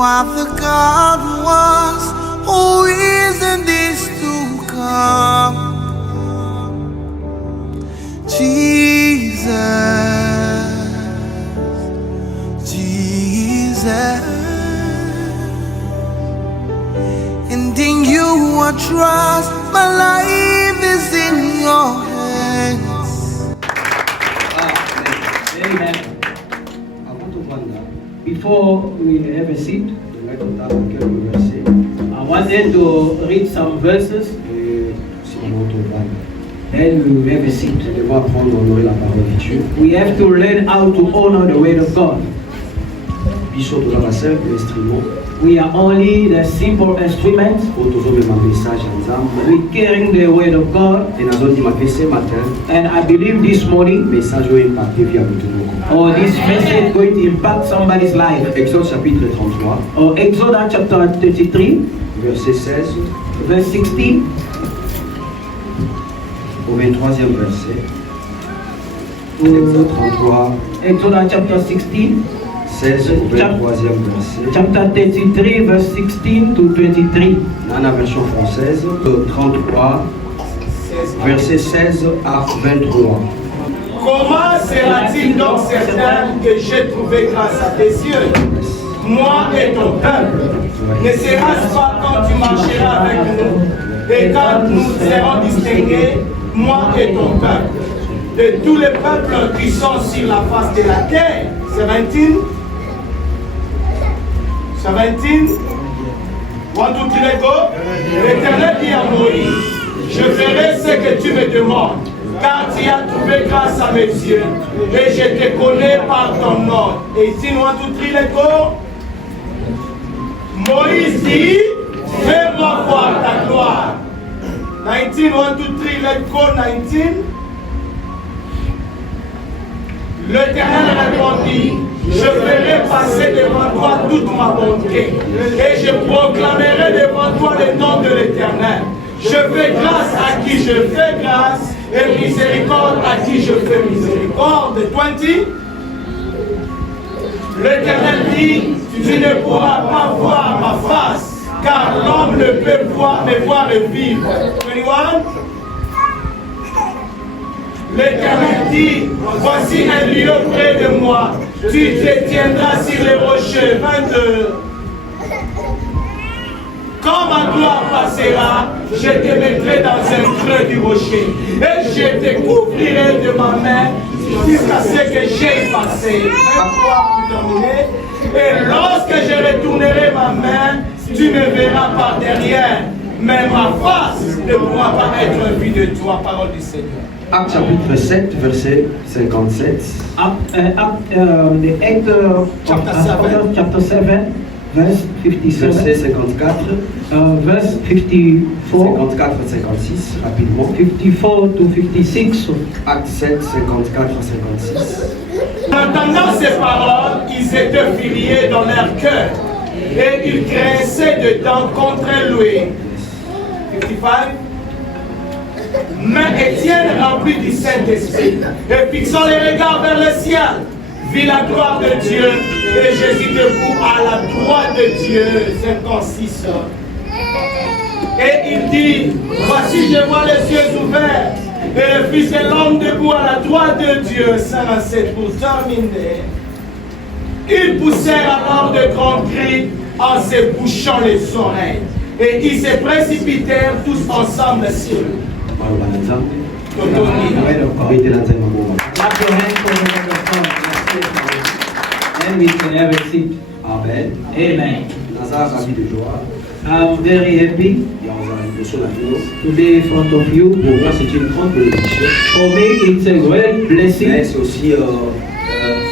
of the God who was, who is, and is to come. Jesus, Jesus, and in you I trust, my life is in your hands. Amen. Before we have a seat, I wanted to read some verses. Then we will have a seat. We have to learn how to honor the word of God. We are only the simple instruments. We're carrying the word of God. And I believe this morning, this message is going to impact somebody's life. Exode chapitre 33. Or Exode chapter 33, verset 16. verse 16. Au 23e verset. Exode 33. Exode chapter 16. 16 au 23e verset. Chapter 33, verse 16 to 23. Dans la version française, 33, verset 16 à 23. Comment sera-t-il donc certain que j'ai trouvé grâce à tes yeux, moi et ton peuple? Ne sera-ce pas quand tu marcheras avec nous et quand nous serons distingués, moi et ton peuple, de tous les peuples qui sont sur la face de la terre? 17. 17. 1, 2, 3, go. L'Éternel dit à Moïse, je ferai ce que tu me demandes, car tu as trouvé grâce à mes yeux, et je te connais par ton nom. Et ici, 1, 2, 3, go. Moïse dit, fais-moi voir ta gloire. 19, 1, 2, 3, let's go, 19. L'Éternel répondit, je ferai passer devant toi toute ma bonté, et je proclamerai devant toi le nom de l'Éternel. Je fais grâce à qui je fais grâce, et miséricorde à qui je fais miséricorde. 20. L'Éternel dit, tu ne pourras pas voir ma face, car l'homme ne peut me voir et vivre. 21. L'Éternel dit, voici un lieu près de moi, tu te tiendras sur les rochers. 22. Quand ma gloire passera, je te mettrai dans un creux du rocher, et je te couvrirai de ma main jusqu'à ce que j'aie passé. 23. Et lorsque je retournerai ma main, tu ne verras pas derrière, mais ma face ne pourra pas être vue de toi. Parole du Seigneur. Acte chapitre 7, verset 57. The Act chapter 7, verse 57. Verset 54. Verse 54. 54 à 56, rapidement. 54 to 56. Acte 7, 54 à 56. En entendant ces paroles, ils étaient furieux dans leur cœur et ils grinçaient de dents contre lui. 55. Mais Étienne, rempli du Saint-Esprit, et fixant les regards vers le ciel, vit la gloire de Dieu et Jésus debout à la droite de Dieu. 56. Et il dit, voici je vois les yeux ouverts et le Fils de l'homme debout à la droite de Dieu. 57 pour terminer. Ils poussèrent alors de grands cris en se bouchant les oreilles et ils se précipitèrent tous ensemble sur lui. And we can have a seat. Amen. Amen. I'm very happy to be in front of you. Pour moi, c'est une grande bénédiction. For me, it's a great blessing. Mais c'est aussi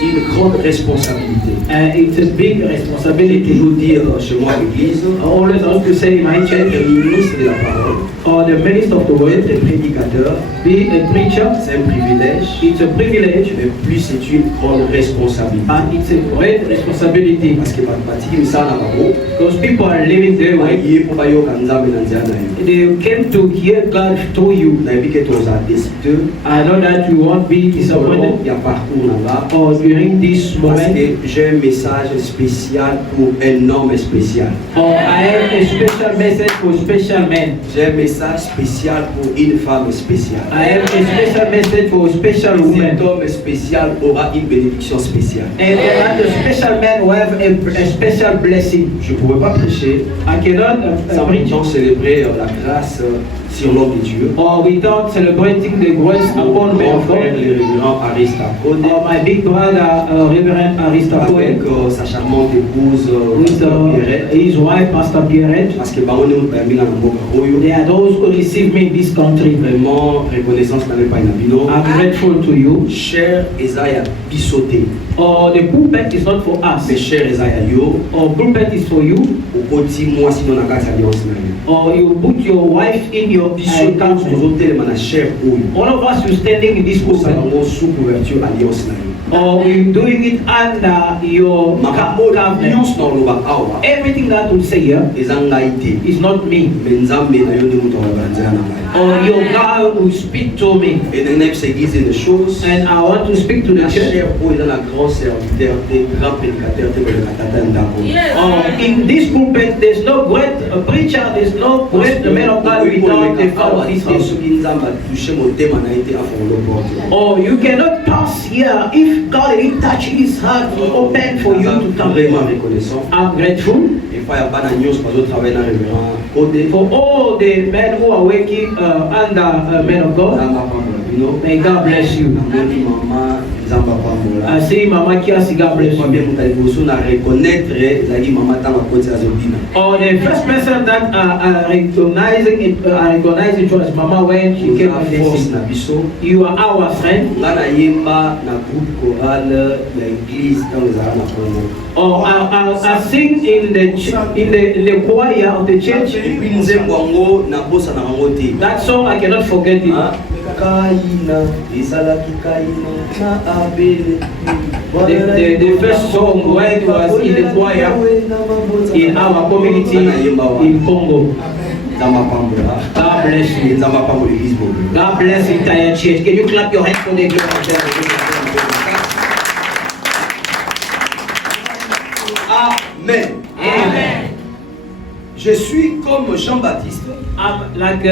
une grande responsabilité. It's a big responsibility. Toujours dire chez moi à l'église, I always have to say in my church, le ministre de la parole, or the minister of the word, être prédicateur, be a preacher. c'est un privilège, It's a privilege, mais plus c'est une grande responsabilité. and it's a great responsibility Parce que mathématiques, ça n'a pas beau. because people are living their way. Il faut pas y avoir un examen dans un an. They came to hear God through you. Vous avez vu que tu as décidé, I know that you won't be disappointed, il y a parcours là-bas. or during this Parce moment. que j'ai un message spécial pour un homme spécial. Oh, I have a special message for special men. J'ai un message spécial pour une femme spéciale. I have a special message for special women. Cet homme spécial aura une bénédiction spéciale. And the special men will have a special blessing. Je ne pourrais pas prêcher I cannot preach sans célébrer la grâce sur l'homme de Dieu. or without celebrating the grace upon men Mon of frère, God. le révérend Aristacode, Or my big brother, Reverend avec Aristocles, sa charmante épouse with Pierrette. his wife, Pastor Pierrette. Parce que Baron Mbamila Namboka Royo, They are those who receive me in this country. vraiment reconnaissance n'avait pas une abino. I'm grateful to you. Cher Esaïa Bisoté, Or the pulpit is not for us. mais cher Esaïa Yo, Or pulpit is for you. au petit mois sinon la grâce alliance na yo. Or you put your wife in your Bisoté, country. nous autres tellement na cher Oyo. All of us who standing in this Pour ça, pulpit. nous sous couverture alliance na yo. Or we're doing it under your Makambo covenant. alliance dans le bas awa. Everything that we say here Ezanga ite. is not me. Mais nzambe na yo ndi mutu wa banzela na ngai. Or your God will speak to me. Et dans une église des choses. And I want to speak to the La church. chair Oyo est la grand serviteur, des grands prédicateurs, des katata ndako. In this pulpit, there's no great preacher, there's no great man of God without the father of this house. Or you cannot pass here if God didn't touch his heart to open for you to come. Vraiment reconnaissant. I'm grateful Et fois, il y a pas d'agneau, parce que travailler dans le révérend Codé. for all the men who are working under men of God. May God bless you. I see Mama Kiasi, God bless you. Or the first person that recognizing it was Mama when she came on the scene. You are our friend. Or I sing in the choir of the church. That song I cannot forget it. The first song when it was in the choir in our community in Congo. God bless you. God bless the entire church. Can you clap your hands for the glory? Amen. Amen. Je suis comme Jean-Baptiste. I'm like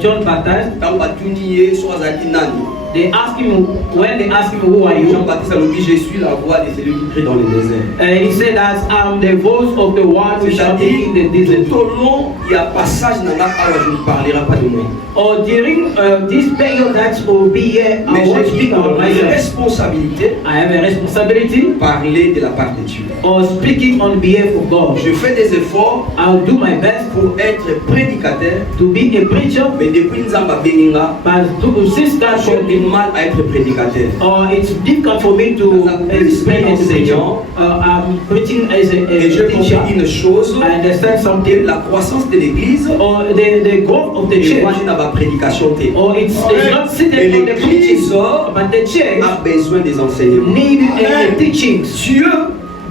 John Baptist. Quand Batunier soit Zakinani. They ask him, when they ask him, who are you? Jean-Baptiste a dit, je suis la voix de celui qui crie dans le désert. He said that I'm the voice of the one who shall be in the desert. Tout au long, il y a passage dans la parole, je ne parlerai pas de moi. Or during this period that will be here, I Mais won't j'ai speak about une myself. responsabilité, I have a responsibility parler de la part de Dieu. of speaking on behalf of God. Je fais des efforts I'll do my best pour être prédicateur, to be a preacher, mais depuis Nzamba Beninga, but since that j'ai point, du mal à être prédicateur. it's difficult for me to explain as a preacher. I'm preaching as Et je a teacher. comprends une chose, I understand que something. la croissance de l'église Or the growth of the est church. basée dans la prédication. Or it's not Et seated on the preaching, l'église but the church a besoin des enseignements. need a teachings. Dieu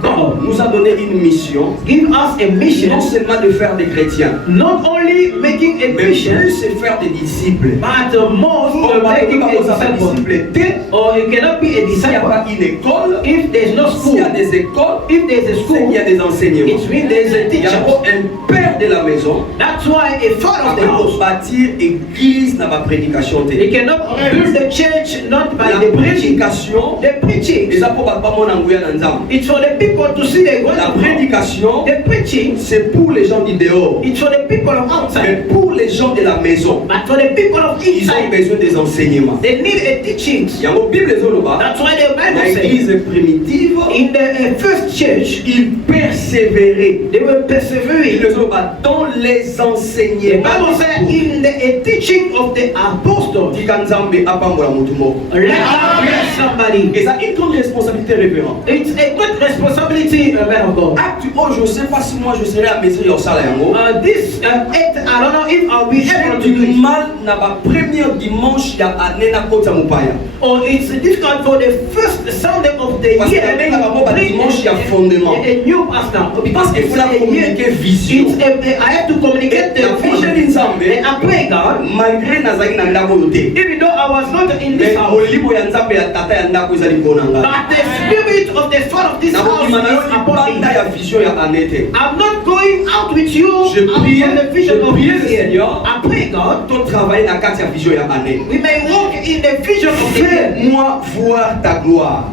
God nous a donné une mission, give us a mission, non seulement de faire des chrétiens, not only making a mais Christian, plus de faire des disciples. but most On va making pas a disciple. disciple. Or you cannot be a S'il n'y a disciple pas une école, if there's no s'il school. y a des écoles, If there's a c'est school, qu'il y a des enseignements. it means there's a Il y a teacher. un père de la maison, That's why a father of the après house, pour bâtir église dans ma prédication. he cannot build the church not by La the preaching. prédication, The preaching, et ça pour pas mon anguille dans Nzambe. it's for the people to see the La gospel. prédication, The preaching, c'est pour les gens du dehors. it's for the people of Mais outside. pour les gens de la maison, But for the people of ils ont inside, besoin des enseignements. they need a teaching. Il y a une Bible là-bas, That's why the Bible says l'église primitive, in the first church, ils persévéraient. they were persevering. Ils ont dans les The enseignements. Bible says in the teaching of the apostles, Tika Nzambe apambola mutu moko. let us bless somebody. Et ça, une grande responsabilité révérend. It's a good responsibility, man of God. Acte, oh, je sais pas si moi je serai à mesure au salaire. This act, I don't know if I'll be able to J'ai do du it. mal na ba premier dimanche ya année na kota mupaya. Or it's difficult for the first Sunday of the Parce year que avec la baba dimanche ya fondement. a new pastor. Parce qu'il faut la communiquer vision. It's a I have to communicate the vision. And I pray God, malgré nazaki na ndako yote, even though I was not in this mais house, molimo ya nzambe ya tata ya ndako ezali mpona nga. but the spirit of the son of this house nakokima na yo is upon libanda me. ya vision ya anete. I'm not going out with you Je prie, on the vision of le this year. Seigneur, I pray God, to travailler na kati ya vision ya ane. we may walk in the vision of the year. Fais-moi voir ta gloire.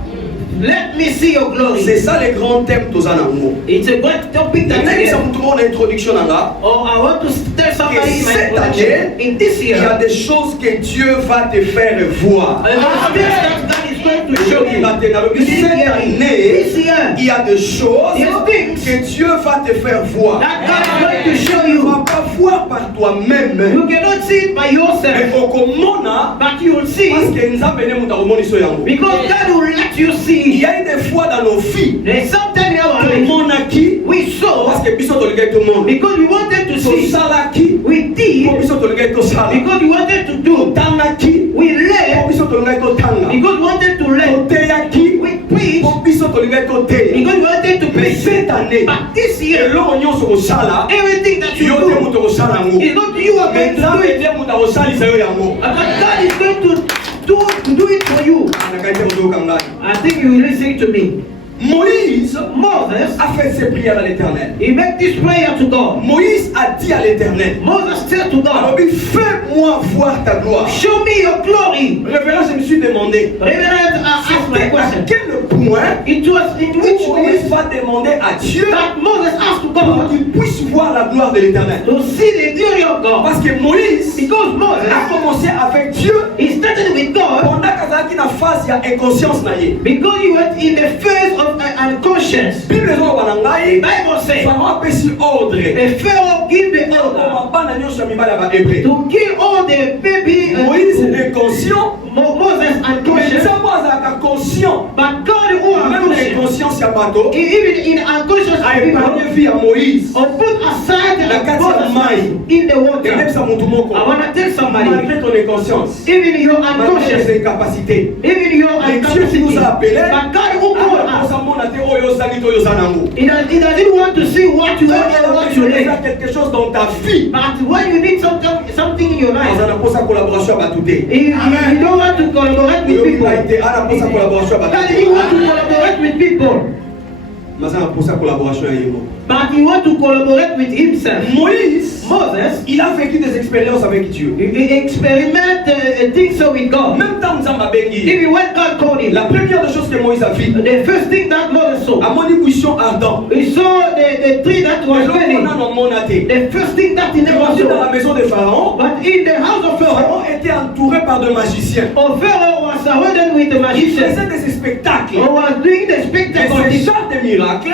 Let me see your glory. C'est ça le grand thème toza nango. It's a great topic that Maintenant, I ça have. me tourne introduction nanga. Oh, I want to tell somebody in my cette introduction. année, In this Il y a year, des choses que Dieu va te faire voir. there are things that God is going to show you. Cette année, This year, il y a des choses These things que Dieu va te faire voir. that God is going to show Tu ne you. vas pas voir par toi-même. You cannot see it by Mais yourself, okomona but you will see parce it que nzambe ne muta komoni so yango. because God will let you Il see. y a eu des fois dans nos vies, There's sometimes in our life tomonaki we saw parce que biso tolingaki tomona. because we wanted to see. Tosalaki We po did biso tolingaki tosala. because we wanted to do. Totangaki We po led biso tolingaki totanga. because we wanted to learn. Toteyaki We preached po biso tolingaki toteya. because we wanted to Mais preach. cette année, But this year, eloko nyonso kosala, everything that you yo te do moto kosala yango. is not you are Mais going to do nzambe it. te moto akosalisa yo yango. But God is going to do it for you. Anaka te moto oyoka ngai. I think you will listen to me. Moïse Moses, a fait ses prières à l'Éternel. he made this prayer to God. Moïse a dit à l'Éternel, Moses said to God, alors fais-moi voir ta gloire. show me your glory. Révérend, je me suis demandé, Reverend asked my à question. quel point It was in which Moïse way va demander à Dieu that Moses asked to pour God qu'il puisse voir la gloire de l'Éternel. to see the glory of God. Parce que Moïse Because Moses, a commencé avec Dieu he started with God pendant qu'il a phase ya inconscience na ye. because he was in the phase of unconscious. Bible ezoba na ngai, Bible says, Pharaon apesi ordre. the Pharaoh give the order Bana nyonso ya mibali ya bahébreu. to kill all the baby Moïse inconscient, Moses mais unconscious, nzambe azalaka conscient. but God who Même na unconscious, inconscience ya bato, even in unconscious people, aépargne vie ya Moïse. or put aside La the kati ya mai. in the water. Ebebisa motu moko. I want to tell somebody, Malgré ton inconscience, even your malgré unconscious, tes incapacités, even your mais Dieu qui nous a incapacity, appelés, but God who called us, akosamona te oyo ozali to oyo oza nango. he doesn't want to see what you want or what you Tu lack. as quelque chose dans ta vie. But when you need something in your life, Azana posa collaboration ya bato te. you don't want to collaborate with people. Oyo ite ana posa collaboration ya bato God, te. you want to collaborate with people, Mazana posa collaboration ya yemo. but you want to collaborate with himself. Moïse, Moses, il a vécu des expériences avec Dieu. he experiment things so with God. Même temps Nzambe abengi. Even when God called him, La première des choses que Moïse a vu, the first thing that Moses saw, amoni buisson ardent. he saw the tree that was Mais l'autre, on burning. a non mona te. The first thing that he never Dans la saw, maison de Pharaon, but in the house of Pharaoh, Pharaon était entouré par des magiciens. Pharaoh was surrounded with the Ils magicians. faisaient des spectacles. Who was doing the Et spectacle, ce genre de miracle,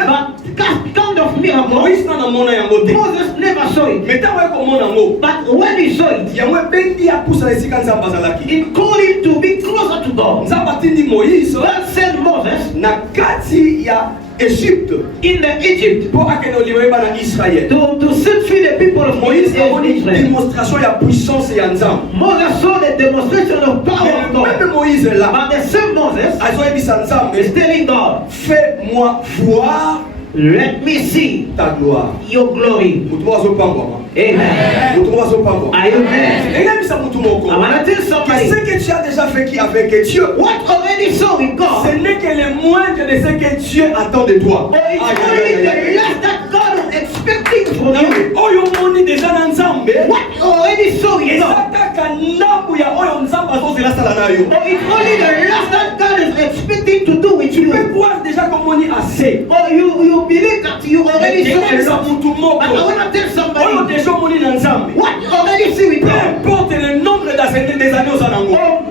but kind of miracle. Moïse n'a pas mona yango te. Moses never saw it. Mais tant que komona yango, But when he saw it, yango ebengi ya pusa esika Nzambe azalaki. it called him to be closer to God. Nzambe atindi Moïse God sent Moses na kati ya Égypte in the Egypt pour akende olibere bana Israël. to set free the people of Moïse a une Israel. démonstration ya puissance ya Nzambe. Moses saw the demonstration of power of Mais God. même Moïse est là. But the same Moses Azoyebisa is Nzambe, telling God, fais-moi voir let me see ta gloire. your glory. Mutu moko azopangwa. Amen. Mutu moko azopangwa. Amen. Eyebisa mutu moko. I want to tell Que somebody, ce que tu as déjà vécu avec Dieu, what already saw with God, ce n'est que le moindre de ce que Dieu attend de toi. or it's only the last that God was expecting from you. Oyo moni déjà na Nzambe. What already saw with God, Eza kaka ndambu ya oyo Nzambe azozela sala na yo. or it's only the last that God is expecting to do with Tu you. peux voir déjà comme on est assez. Or you believe that you already saw a Eyebisa lot. mutu moko. But I want to tell Oyo somebody, déjà moni na Nzambe. what you already see with Peu God, importe le nombre des années aux anango. or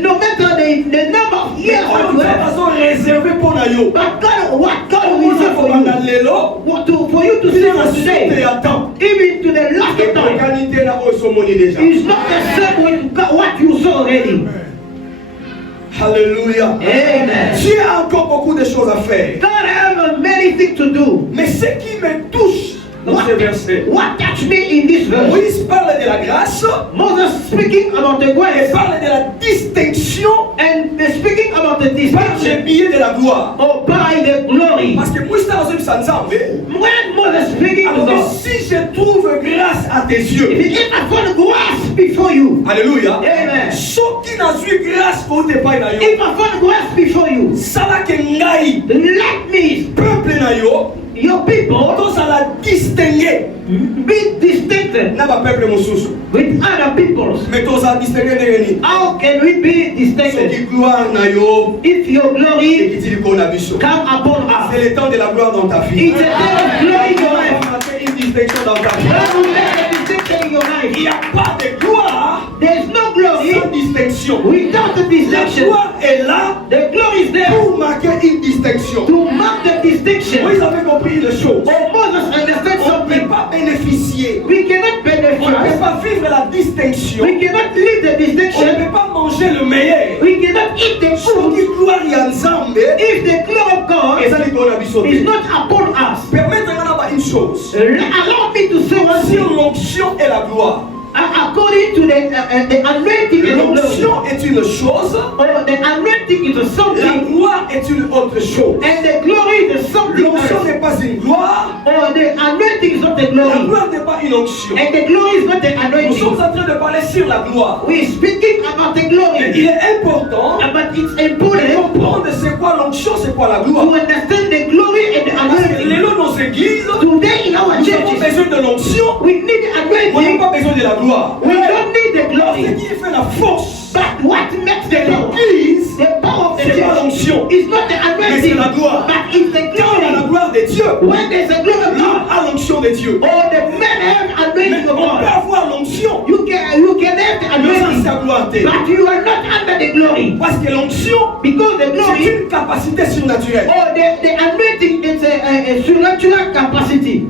no matter the number of years Oyo that you Nzambe have, azo réservé pour na yo. but God, what God will Oyo do for kobanda you, lelo. for you to see C'est what la to suite say, ya temps. even to the last Et time, qualité na oyo so moni déjà. is not the same with God, what you saw already. Alléluia. Amen. Dieu a encore beaucoup de choses à faire. God has many things to do. Mais ce qui me touche dans ce verset. What touched me in this verse? Moïse parle de la grâce Moses speaking about the et grace parle de la distinction and speaking about the par distinction le biais de la gloire. or by the glory. Parce que Moïse a reçu sa nzambe. When Moses speaking to Alors God, que si je trouve grâce à tes yeux, if I found grace before you, alléluia, amen. ceux qui n'ont eu grâce pour te payer na yo, If I found grace before you, ça va que ngai, let me, peuple na yo, your people, tous à la distinguer be distincted na ba peuple mosusu. with other peoples. Mais tous à distinguer ndenge How can we be ni? distincted Qui gloire na yo, if your glory qui dit qu'on a biso. come upon us? C'est le temps de la gloire dans ta vie. It's a day of glory in your life. On a fait une distinction dans ta vie. When you make a distinction in your Il life, n'y a pas de gloire there's no glory sans distinction. without the La distinction. gloire est là The glory is there pour marquer une distinction. to mark the distinction. Moïse avait compris une chose. Oh, Moses understood On ne peut something. pas bénéficier. We cannot On ne peut benefit. pas vivre la distinction. We cannot live the On ne distinction. peut pas manger le meilleur. We cannot eat the Pour food qui gloire y a nzambe, if the glory of God et ça les donne à biso. is not upon us. Permettez-moi d'avoir une chose. Allow me to say one Sur thing. l'onction et la gloire. According to the anointing and the glory, L'onction est une chose. or the anointing is a La something, gloire est une autre chose. and the glory is a something L'onction else. n'est pas une gloire. Or the anointing is not the La glory, gloire n'est pas une onction. and the glory is not the Nous sommes anointing. en train de parler sur la gloire. We're speaking about the Mais glory, il est important but it's de important comprendre c'est quoi l'onction, c'est quoi la to gloire. understand the glory and the Parce que les anointing. lots dans nos églises, Today in our nous avons churches, besoin de l'onction, we need the mais on n'a anointing. pas besoin de la gloire. We don't need the Ce glory, qui fait la force but what makes de the glory? l'église, The power of the c'est pas church l'onction, is not the mais c'est anointing, la gloire. but it's the Quand il y a la glory. gloire de Dieu, When there's a glory of l'homme God, a l'onction de Dieu. or the men have Mais anointing of on peut God, avoir l'onction, you can have the mais sans anointing, sa gloire. but you are not under the glory, Parce que l'onction, because the c'est glory une capacité surnaturelle. or the anointing is a supernatural capacity.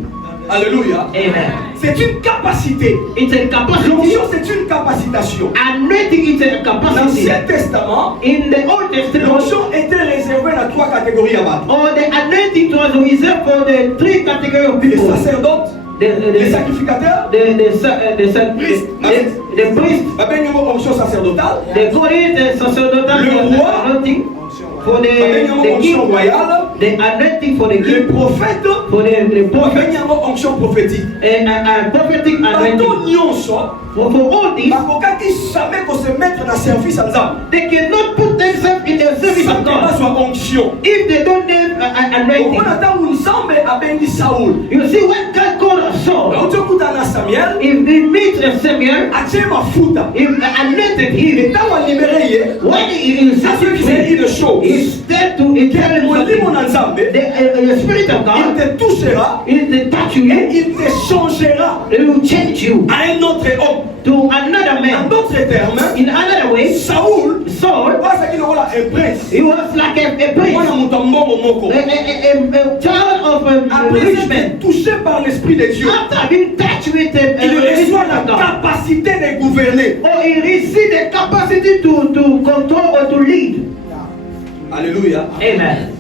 Alléluia. Amen. C'est une capacité. It's a capacity. L'onction, c'est une capacitation. Anointing is a Dans capacity. l'Ancien Testament, In the Old Testament, l'onction était réservée à 3 catégories à battre. or the anointing was reserved for the three categories of Les people: sacerdotes, les sacrificateurs, the priest, la belle onction sacerdotale, the glory, the sacerdotal Le roi, anointing for la belle the onction king, royale, the anointing for the les king, prophètes, for the la prophet, belle onction prophétique. and prophetic anointing. Bato nyonso, For all this, bakokaki jamais qu'on se mettre dans service à Nzambe. they cannot put themselves in the service Ça of ne pas God soit onction. if they don't have an Au anointing. moins, ntango Nzambe abengi Saoul, You see, when God called Saul, baotokuta na Samuel, if they meet Samuel, atie mafuta. if anointed him, Ntango alibere ye, when he is atie c'est une chose. he said to he tell him Molimo something. na Nzambe, The Spirit of il God, te touchera it touch et you, il te changera it will change you à un autre homme. to another En man. d'autres termes, In another way, Saoul, Saul, parce qu'il aura un prince. he was like a Mwana prince, mutombo moko. a child of a Après rich être man. touché par l'Esprit de Dieu, After being touched with a il reçoit Spirit la of God, capacité de gouverner. or he received the capacity to control or to lead. Alléluia. Amen.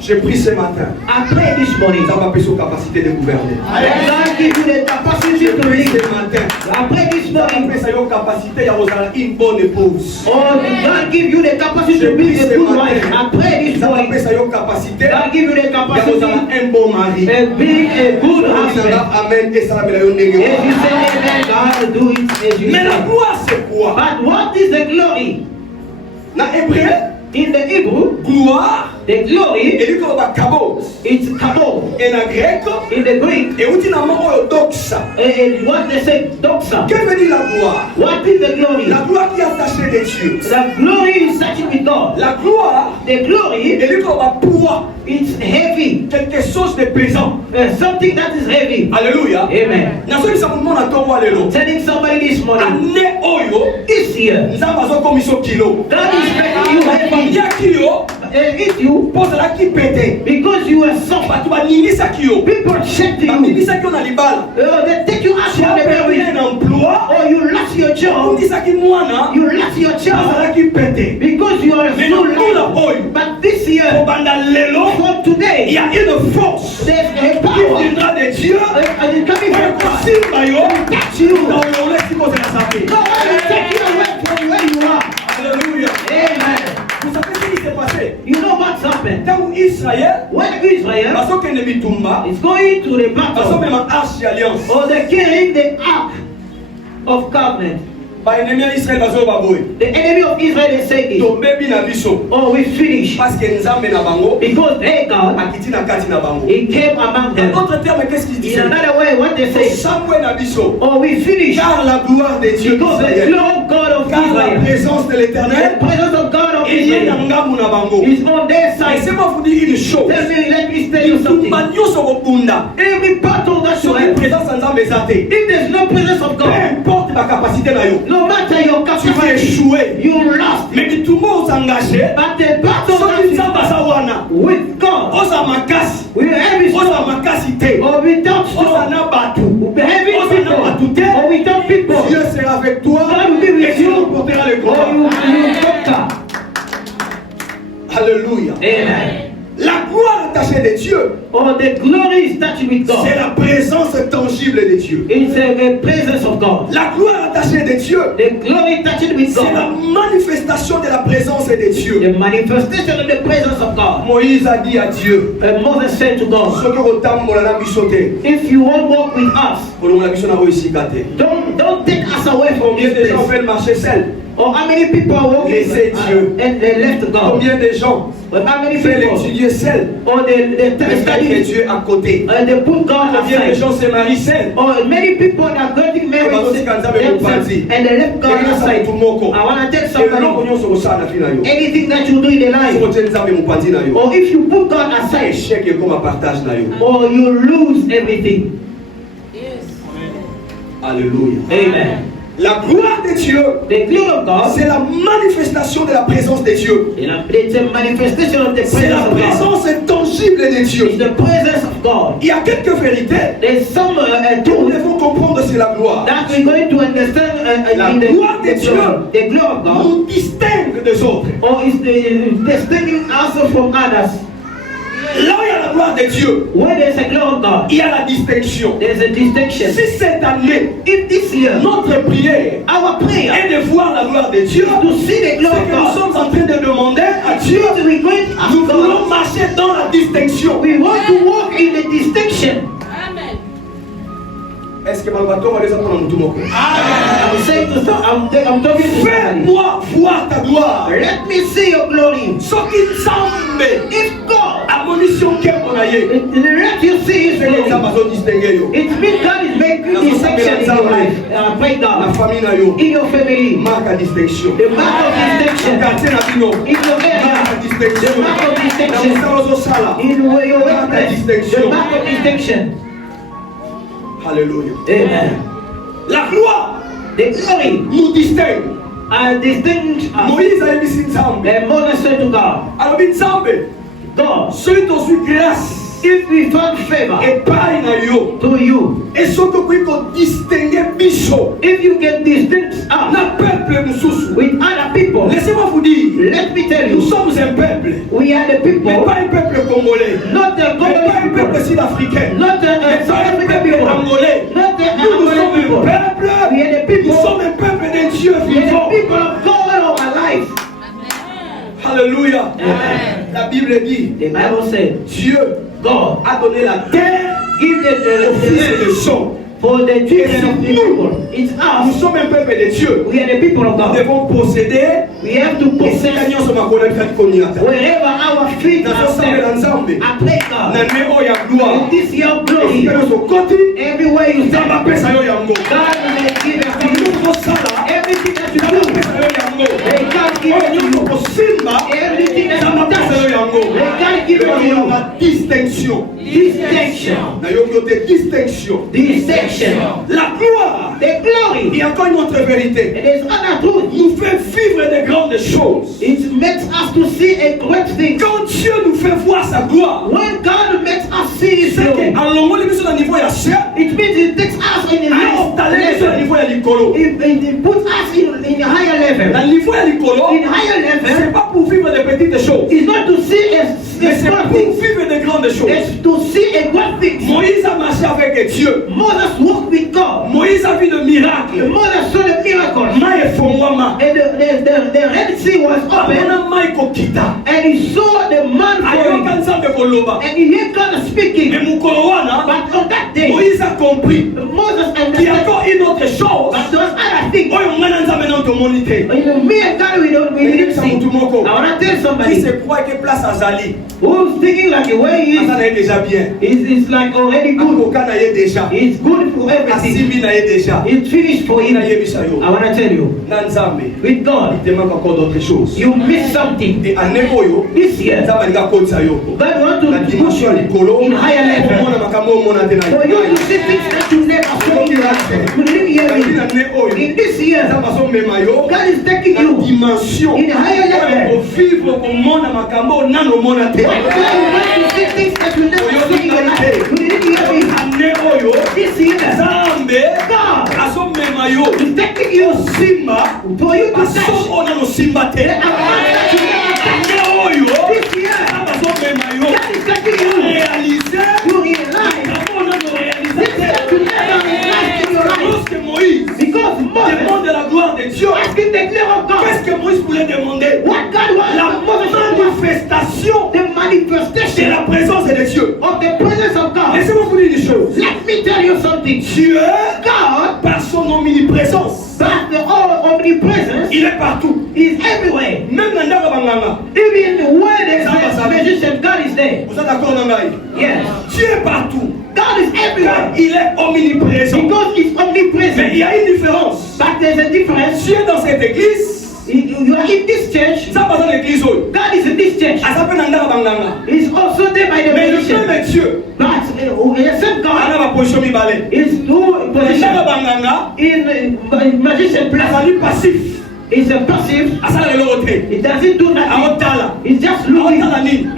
J'ai pris ce matin. I pray this morning, Ça m'a sa capacité de gouverner. God give you the capacity J'ai to pris lead. ce matin. I pray this morning, Après ça, il y a une capacité, il y a une bonne épouse. oh, God give you the capacity to be a good wife. I pray this Ça morning, après ça, il y a une capacité, God give you the il y a capacity un bon mari. to be a good husband. Amen. Et ça, la meilleure As you négociation. say amen, God will do it as you Mais la say. gloire, c'est quoi? But what is the glory? Dans hébreu, In the Hebrew, gloire, the glory, et lui, comme kabod. it's kabod. Et dans grec, In the Greek, et où dit dans mon doxa. what they say, doxa. Que veut dire la gloire? What is the glory? La gloire qui est attachée de Dieu. The glory is touching with God. La gloire, The glory, et lui, comme un poids. it's heavy. Quelque chose de pesant. Something that is heavy. Alléluia. Amen. Nasoki sa mouvement na tongo alelo. Telling somebody this morning, Ane oyo, this year, nzamba zo komiso kilo. God is making you heavy. Bandia kilo, hit you Pour cela qui pétait. because you were soft. Tu vas nier ça qui est. People check Tu vas you. nier ça qui est dans les balles. They take you out Tu as from the perdu marriage. un emploi. Or you lost your On job. dit ça qui moi, non? You lost your Pour job cela qui pétait. because you are Mais so non, nous la low. oil. But this Au year, bandalelo, from il y today, a une force there's a qui power. viendra de Dieu. And it's coming from God. Touch you. Dans le laisse qu'on se la santé. No one will take you away from where you are. Alléluia. Amen. Vous savez ce qui s'est passé? You know what's happened? Quand Israël, When Israel parce que l'ennemi tomba, is going to the parce que battle, même en arche alliance, or they carrying the ark of covenant, par l'ennemi d'Israël, parce que baboué, the enemy of Israel is saying, tombé bien biso, oh, we finished. parce que Nzambe na bango, Because they, God, akiti na kati na bango. He came among En them. d'autres termes, qu'est-ce qu'il dit? In another way, what they say, Samwe na biso, oh, we finished. car la gloire de Dieu Because the d'Israël, glory of God of car la Israel, présence de the l'Éternel, presence of God of il y a Israel ngamu na bango. is on their side. Laissez-moi vous dire une chose. Let me tell you something. Manyoso kobunda. Every battle that you Sur la have, présence de Nzambe ezate. if there's no presence of Peu God, importe la capacité na yo, no matter your tu vas capacity, échouer. you lost. Mais tout le monde s'engage. But the battle Soki that Nzambe aza wana, is with God, oza makasi, we have it oza makasi te, or without oza storm, na bato. we have Oza it na people, bato te. or without people, Dieu sera avec toi God will be with et tu you, remporteras le or combat. you conquer. Alléluia. Amen. La gloire attachée de Dieu, Or the glory is touched with c'est God. la présence tangible de Dieu. It's the presence of God. La gloire attachée de Dieu, The glory touched with c'est la God. manifestation de la présence de Dieu. The manifestation of the presence of God. Moïse a dit à Dieu, Moses said to God, soki otambola na biso te, if you won't walk with us, kolongola biso na oyo esika te. don't take us away from Combien this de gens place. veulent marcher seuls? Or how many people are walking Laissez Dieu. and they left God? Combien de gens But how many veulent people? étudier seuls? Or they Mais mettre study Dieu à côté. and they put God Combien de aside. gens se marient seuls? Or many people are getting married Comment c'est quand ça veut themselves partir? and they left God Quelqu'un aside. tout moko. I want to tell Et le nom somebody, nyonso osala na vie na yo. anything that you do in the life, Soki otie Nzambe mopanzi na yo, or if you put God aside, échec ekoma partage na yo. or you lose everything. Alléluia. Amen. La gloire de Dieu, The glory of God, c'est la manifestation de la présence de Dieu. it's a manifestation of the C'est la presence of God. présence tangible de Dieu. It's the presence of God. Il y a quelques vérités There's some que nous tools devons comprendre sur la gloire. that we're going to understand La in gloire de the Dieu glory. The glory of God, nous distingue des autres. or is distinguishing us from others. Là où il y a la gloire de Dieu, Where there's a glory of God, il y a la distinction. there's a distinction. Si cette année, If this year, notre prière our prayer est de voir la gloire de Dieu, to see the c'est glory que nous of God, sommes en train de demander à Dieu, we're going to ask nous voulons God, marcher dans la distinction. we want to walk in the distinction. Est-ce que Malbato va les apprendre à nous? I'm saying to some, I'm talking to somebody. Fais-moi voir ta gloire. Let me see your glory. Soki Nzambe, If God, admonition kembo na ye, let you see His c'est les glory, Amazon distinguer yo. it means God is making distinction in your life. Pray La God. famille na yo, In your family, marque à distinction. the mark of distinction. Quartier na bino, In your marque à area, distinction. the mark of Na distinction. mosala ozosala, In where your marque à workplace, distinction. the mark of distinction. Alléluia. Amen. La gloire The glory nous distingue. distinguish us. Moïse a dit Nzambe. And Moses said to God, Alors Nzambe, God, celui dont suis grâce if we found favor et pareil na yo, to you, et ce que vous pouvez distinguer biso, if you can distinguish us na peuple mususu. with other people, Laissez-moi vous dire, let me tell nous you, sommes un peuple, we are the mais people, pas un peuple congolais, not the mais pas un Congolese peuple people, sud-africain, not the mais South pas un African peuple people, angolais. not the Nous sommes Angolese un people. peuple, We are the nous people, sommes un peuple de Dieu we are vivant. the people of God all our life. Alléluia. Amen. La Bible dit, The Bible said, Dieu God, a donné la terre give aux the fils et land aux sons. for the children of the people. It's Nous us. sommes un peuple de Dieu. We are the people of Nous God. devons posséder We have to et possess c'est sur ma colère qui connaît. wherever our feet Nous are sommes set. ensemble. I pray God. Nane oya gloire. And this your Et glory. nous sommes côté. Everywhere you Nous stand, pesa yo yango. God will give it to Nous you. sommes ça. Everything that you Nous do, pesa yo yango. may God give it to Nous you. sommes simba. Everything that Nous you pesa touch, yo yango. may God give it to Il y a you. la distinction. Distinction. Na yo côté distinction. Distinction. La gloire. The glory. Il y a encore une autre vérité. And there's other truth. Nous fait vivre de grandes choses. It makes us to see a great thing. Quand Dieu nous fait voir sa gloire, When God makes us see His c'est glory, qu'en longueur de sur le niveau ya chef, it means He takes us in a alors d'aller sur le level. niveau ya likolo. It puts us in a higher level. Dans le niveau ya likolo, In higher level, c'est pas pour vivre de petites choses, it's not to see mais a c'est small pour thing. vivre de grandes choses. It's to see a great thing. Moïse a marché avec Dieu. Moses walked with God. Moïse a vu de miracles. Moses saw the miracle. Maï efongwama. And the Red Sea was open. Abona Maï kokita. And he saw the man Ayoka falling. nzambe koloba. And he heard God speaking. Mais mukolo wana, But on that day, Moïse a compris Moses qu'il y a understood. encore une autre chose. But there was other things. Oyo ngana nzambe na tomoni te. Me and God, we didn't see. I want to tell Qui somebody se croit que place azali. who's thinking like the way he Asa na ye déjà bien. is like already good. Akoka na ye déjà. It's good for everything. Asimbi na ye déjà. It's finished for him. Na ye bisa yo. I want to tell you, Na nzambe. with God, Il te manque encore d'autres choses. you miss something. Et année oyo, This year, nzambe alinga kotisa yo. God wants Na to dimension ya put likolo. you in higher level. Omona makambo omona te na For you to see things that you never saw in your life. You didn't hear Lakini me. année oyo, In this year, nzambe azomema yo God is taking na you dimension in a higher level. ovivre komona makambo nano omona te. What God wants to see things that you never see in your life. You didn't hear me. Année oyo, This year, nzambe God azomema yo is taking you simba for you to touch. baso oyo nano simba te. The amount that you never touch. Année oyo, This year, nzambe azomema yo God is taking you réaliser to realize makambo nano réaliser things that you never realized in your life. Lorsque Moïse Because Moses demande la gloire de Dieu, asking the glory of qu'est-ce God. que Moïse voulait demander? What God wants La from Moses to do, manifestation the de manifestation la présence de Dieu. of the presence of God. Laissez-moi vous dire une chose. Let me tell you something. Dieu, God, par son omniprésence, but the all omnipresence, il est partout. is everywhere. Même dans la banganga. Even where there's a magician, God is there. Vous êtes d'accord, Nangaï? Yes. Dieu est partout. God is Car everywhere. il est omniprésent. Because He's Mais omnipresent. il y a une différence. But there's a difference. Dieu est dans cette église. You are in this church. Ça passe dans l'église. God is in this church. Ça s'appelle dans la banganga. He's also there by the Mais le magician. même Dieu. But the same On God a ma position mi balai. is two Dans la position. banganga, In magician il place. a fallu passif. Is a passive. À ça, il est roté. It doesn't do À nothing. Otala. It's just looking.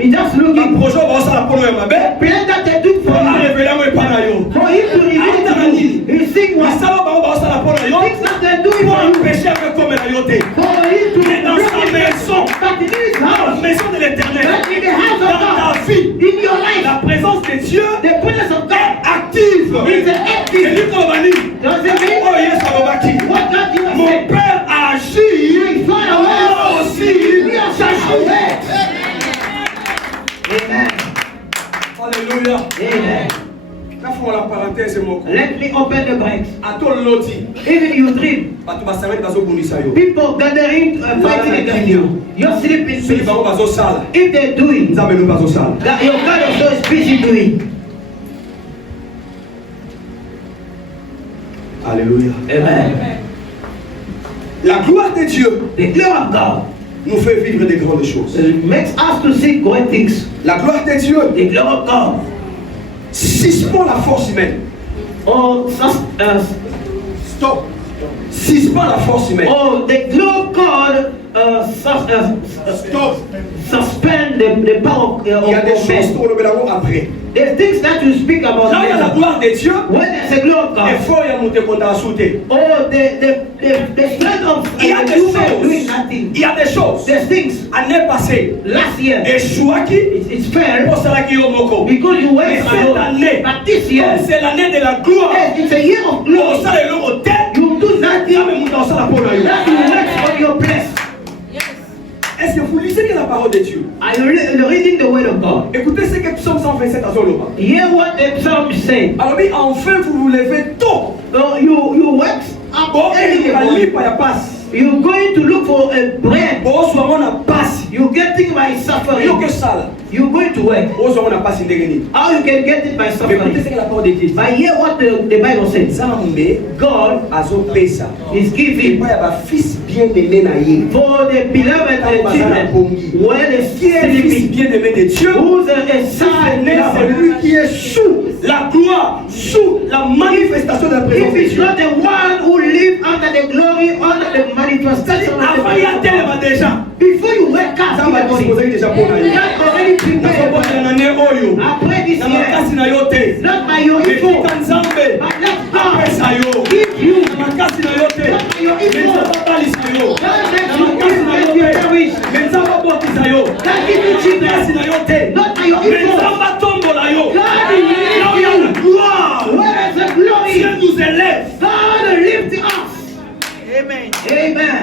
It's just Un looking. projet, on va ça pour nous, ma belle. Plan that they do for On a you. révélé un peu par yo. For him to reveal to you. He's seeing Mais what ça va ça pour yo. things that they do Pour for you. empêcher avec comme la yoté. For him to Mais dans sa maison, But in his dans la house. maison de l'éternel, But in the house of dans ta God. vie, In your life. la présence de Dieu The presence of God active. is Et an active. lui, comme on va dire, Does it mean oh yes, on va qui? what God you Mon said? père a agi. Moi aussi, j'agis. Amen. Alléluia. Amen. Là, faut la parenthèse, mon con. Let me open the brakes. À ton loti. Even you dream, Bato basangani bazobundisa yo. people gathering, fighting against you. You're sleeping Soki peace. bango bazosala, If they're doing, nzambe no bazosala. that your God also is busy doing. Alléluia. Amen. La gloire de Dieu The glory of God nous fait vivre de grandes choses. makes us to see great things. La gloire de Dieu The glory of God. suspend la force humaine. Oh, Stop. Suspend la force humaine. oh, the glory of God Stop. suspend the power Il y a des of choses men. qu'on le verra après. There's things that you speak about. Là, il y a la men. gloire de Dieu. When there's a glory of Il God, faut y monter contre la sauter. oh, the strength of Il y a des human doing choses. nothing. Il y a des choses. There's things. Année passée, Last year, Eshuaki, it's fair pour cela qui est au Moko. because you went Mais cette année, but this year, comme c'est l'année de la gloire, yes, it's a year of on glory. sait le lot tête. You do nothing Il y a même dans ça pour that you work on your place. Est-ce que vous lisez bien la parole de Dieu? Are you reading the word of God? Écoutez ce que Psaume 127 a Zoloba. Hear what the psalm say. Alors, oui, enfin, vous vous levez tôt. You work up Bon, early in the il va morning. lire par la passe. You're going to look for a bread. Bon, soit on a passe. You're getting by Il y a suffering. que ça là. You're going to work. Bon, soit on a passe indégénie. How you can get it by Mais écoutez ce suffering? que la parole de Dieu dit. By hear what the Bible says. Zambé, God azo pesa. is Il giving y a un fils bien aimé na ye. for the beloved children where the Qui est le fils sleeping. bien aimé de Dieu? Who's a son C'est beloved? lui qui est sous la gloire, sous la manifestation de la présence If de it's Dieu. not the one who live under the glory, under the manifestation of the déjà. Before you wake up, Ça va disposer déjà pour la vie. God already prepared. Après this year, not by your effort, but let God give you. Not by your effort. God makes you give you perish. God give you children. Not by your effort. God, where is the glory? God lift us. Amen. Amen.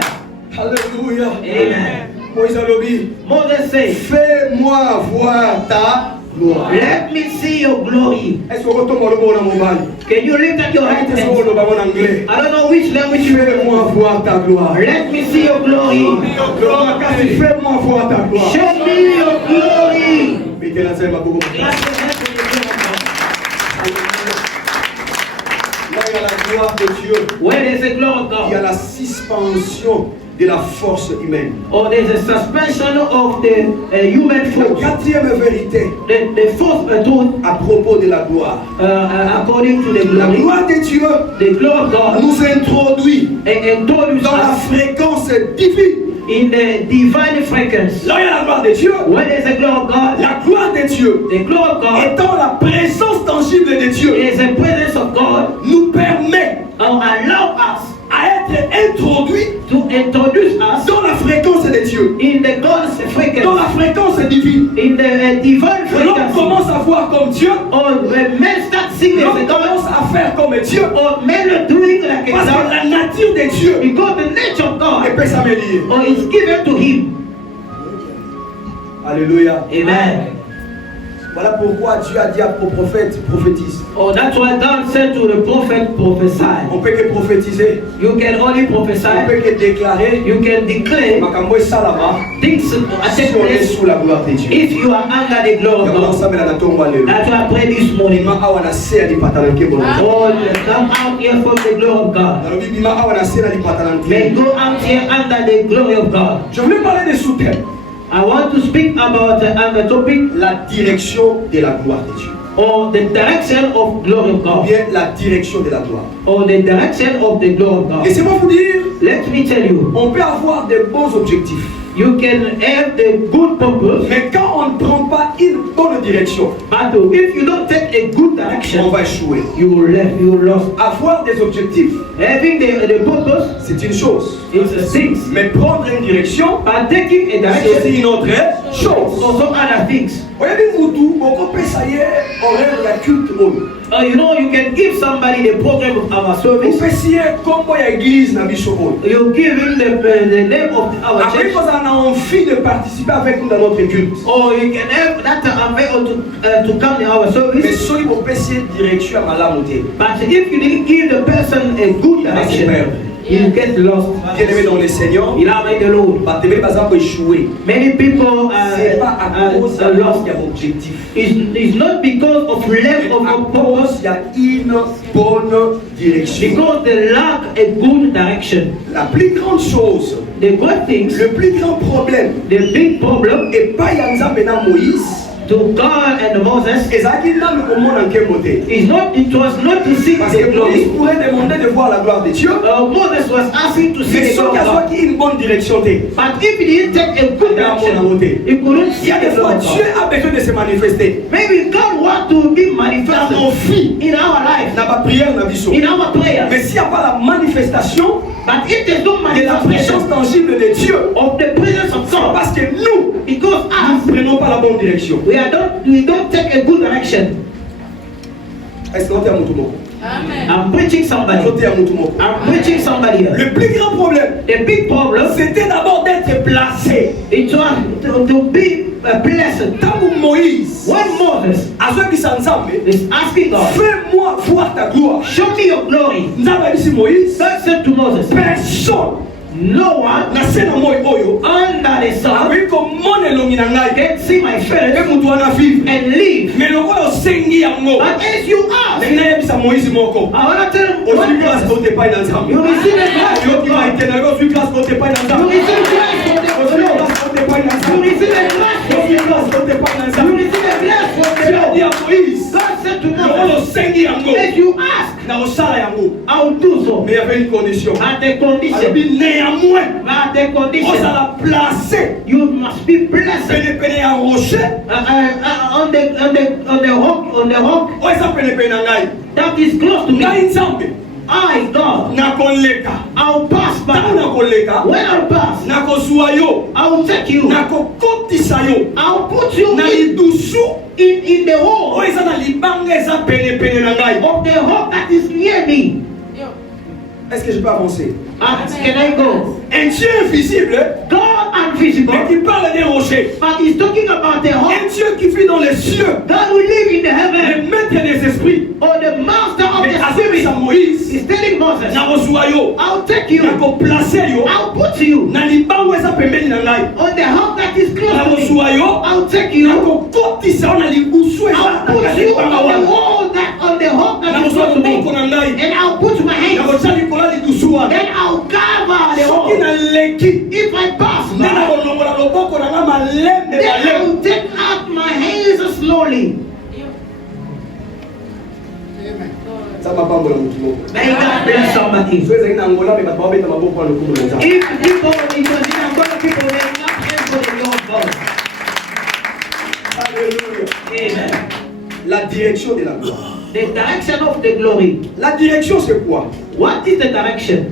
Alléluia. Amen. Moïse a dit, Moses said, fais-moi voir ta gloire. let me see your glory. Est-ce que vous retournez le bon dans mon bail? Can you lift up your hands? Est-ce que vous retournez en anglais? I don't know which language you Fais-moi voir ta gloire. Let me see your glory. Fais-moi voir ta gloire. Show me your glory. Mettez la scène, ma bobo. Clap your hands to the Lord. Là, il y a la gloire de Dieu. Where is the glory of Il y a God? la suspension de la force humaine. Or there's a suspension of the human La force. quatrième vérité The fourth truth, à propos de la gloire. according to the La glory, gloire de Dieu the glory of God nous introduit introduces dans la us fréquence divine. in the divine frequency. Là, il y a la gloire de Dieu. Where is the glory of God? La gloire de Dieu The glory of God étant la présence tangible de Dieu is the presence of God nous permet allow us à être introduit to introduce us dans la fréquence de Dieu, in the God's dans frequency, la fréquence divine. in the divine L'homme frequency. commence à voir comme Dieu, Or when men start singing as l'homme a God, commence à faire comme Dieu, or men are doing like a parce que God, la nature de Dieu because the nature of God peut s'améliorer. or is given to him. Alléluia. Amen. Voilà pourquoi Dieu a dit au prophète, prophétise. Oh, that's why God said to the prophet, prophesy. On peut que prophétiser, You can only on prophesy. peut que déclarer. You can declare Makambo est ça là-bas. things Si take on est place sous la gloire de Dieu. if you are under the glory Et of on God. ensemble là dans alléluia. That's why I pray this morning. Bima awana se ali patalanke bon. Oh, come out here from the glory of God. Alors bima awana se ali May patalanke. go out here under the glory of God. Je voulais parler des sous-thèmes. I want to speak about the topic La direction de la gloire de Dieu. or the direction of glory of Ou God, bien la direction de la gloire. or the direction of the glory of God. Laissez-moi vous dire, Let me tell you, on peut avoir de bons objectifs. you can have the good purpose, Mais quand on ne prend pas une bonne direction, but if you don't take a good on direction, va échouer. you will left, you will lost. Avoir des objectifs, Having the purpose c'est une chose. is a thing, Mais prendre une direction, but taking a c'est direction aussi une autre is chose. also other things. Voyez-vous, Moutou, beaucoup peut ça y est, horaire la culte. You know, you can give somebody the program of our Vous service. faites comme l'église na Bishobon. You give him the name of our Après, church. vous avez envie de participer avec nous dans notre culte. Or you can have that available to come in our Mais service. si vous pouvez essayer direction à la montée. But if you didn't give the person a good direction, you get lost. Bien aimé dans le Seigneur, Il a avec the Lord. bah tu vas échouer. Many people C'est pas à cause are de lost. l'objectif. It's not because of lack À of purpose, cause il y a une bonne direction. because they lack a good direction. La plus grande chose, The good things, le plus grand problème, the big problem et pas Yanzambe na Moïse, to God and Moses et ça qui n'a le comment dans quel côté. it was not to seek Parce the que Moïse glory. pourrait demander de voir la gloire de Dieu. Moses was asking to see Mais the sans glory qu'elle of soit God. qui une bonne direction. But if he didn't take a good direction, he couldn't Il see y a the des fois, glory of Dieu God. a besoin de se manifester. Maybe God wants to be Dans nos manifested vies, in our life, dans ma prière, dans la vision. in our prayers. Mais s'il n'y a pas la manifestation But if there's no de la manifestation présence tangible de Dieu, of the presence of c'est God, parce que nous, because nous ne us, prenons pas la bonne direction. we don't take a good direction. Est-ce que vous avez un I'm preaching somebody. I'm preaching somebody here. Le plus grand problème, The big problem, c'était d'abord d'être placé. it was to be a blessed. Tant que Moïse, When Moses à ceux qui s'en savent, is asking God, fais-moi voir ta gloire. show me your glory, Nous avons dit Moïse, God said to Moses, personne no one n'a sait dans moi oyo. under the sun Avec comment est l'homme n'a can see my et face nous doit vivre. and live. Mais le roi sengi yango. But as you ask, Les naïfs ça Moïse moko. I want to tell you, Aujourd'hui grâce what côté pas dans ça. you receive a grace Yo from qui va God. être là, aujourd'hui grâce côté pas dans ça. You receive grace from the Aujourd'hui Lord. grâce côté pas dans ça. You receive a grace from Aujourd'hui the grâce côté pas dans ça. You receive a grace from the Dieu a dit Lord. à Moïse, God said to le roi Moses, If you ask, I will do so. Mais il y avait une condition. At the condition. Néanmoins, At the condition. on l'a placé. You must be blessed. Péné un rocher. On the rock. Oh, ça péné ngai. That is close to me. Ngai nzambe. I, God, Na koleka. I'll pass by. Na koleka. When I pass, Na kozuwa yo. I will take you. Na kokotisa yo. I'll put you Na lidusu. in the hole Oh, eza na libanga eza péné na ngai. of the rock that is near me. Est-ce que je peux avancer? Can I go? Un Dieu invisible, God invisible, mais qui parle des rochers. but he's talking about the rock. Un Dieu qui vit dans les cieux, God will live in the heaven, le maître des esprits. or the master of Mais the avec spirit. sa Moïse, He's telling Moses, na kozuwa yo. I'll take you, Na koplacer yo. I'll put you Na libanga eza pembeni na ngai. on the rock that is Na close to me. kozuwa yo. I'll take Na you, kokotisa yo na libusu eza I'll na put you libanga on the wana. wall that on the rock Na that is kozuwa close to me, loboko na ngai. and I'll put my Na hands, kotia likolo ya lidusu wana. then I'll cover the Soki wall. naleki, If I pass nde na by, kolongola loboko na ngai malembe then I malembe. will take out my hands slowly. Nzambe apambola motu moko. May God bless somebody. So ezali na Angola, me bato babeta maboko wana lokumu na Nzambe. If people in Angola, people may not pray for the Lord God. Alléluia. Amen. La direction de la gloire. The direction of the glory. La direction, c'est quoi? What is the direction?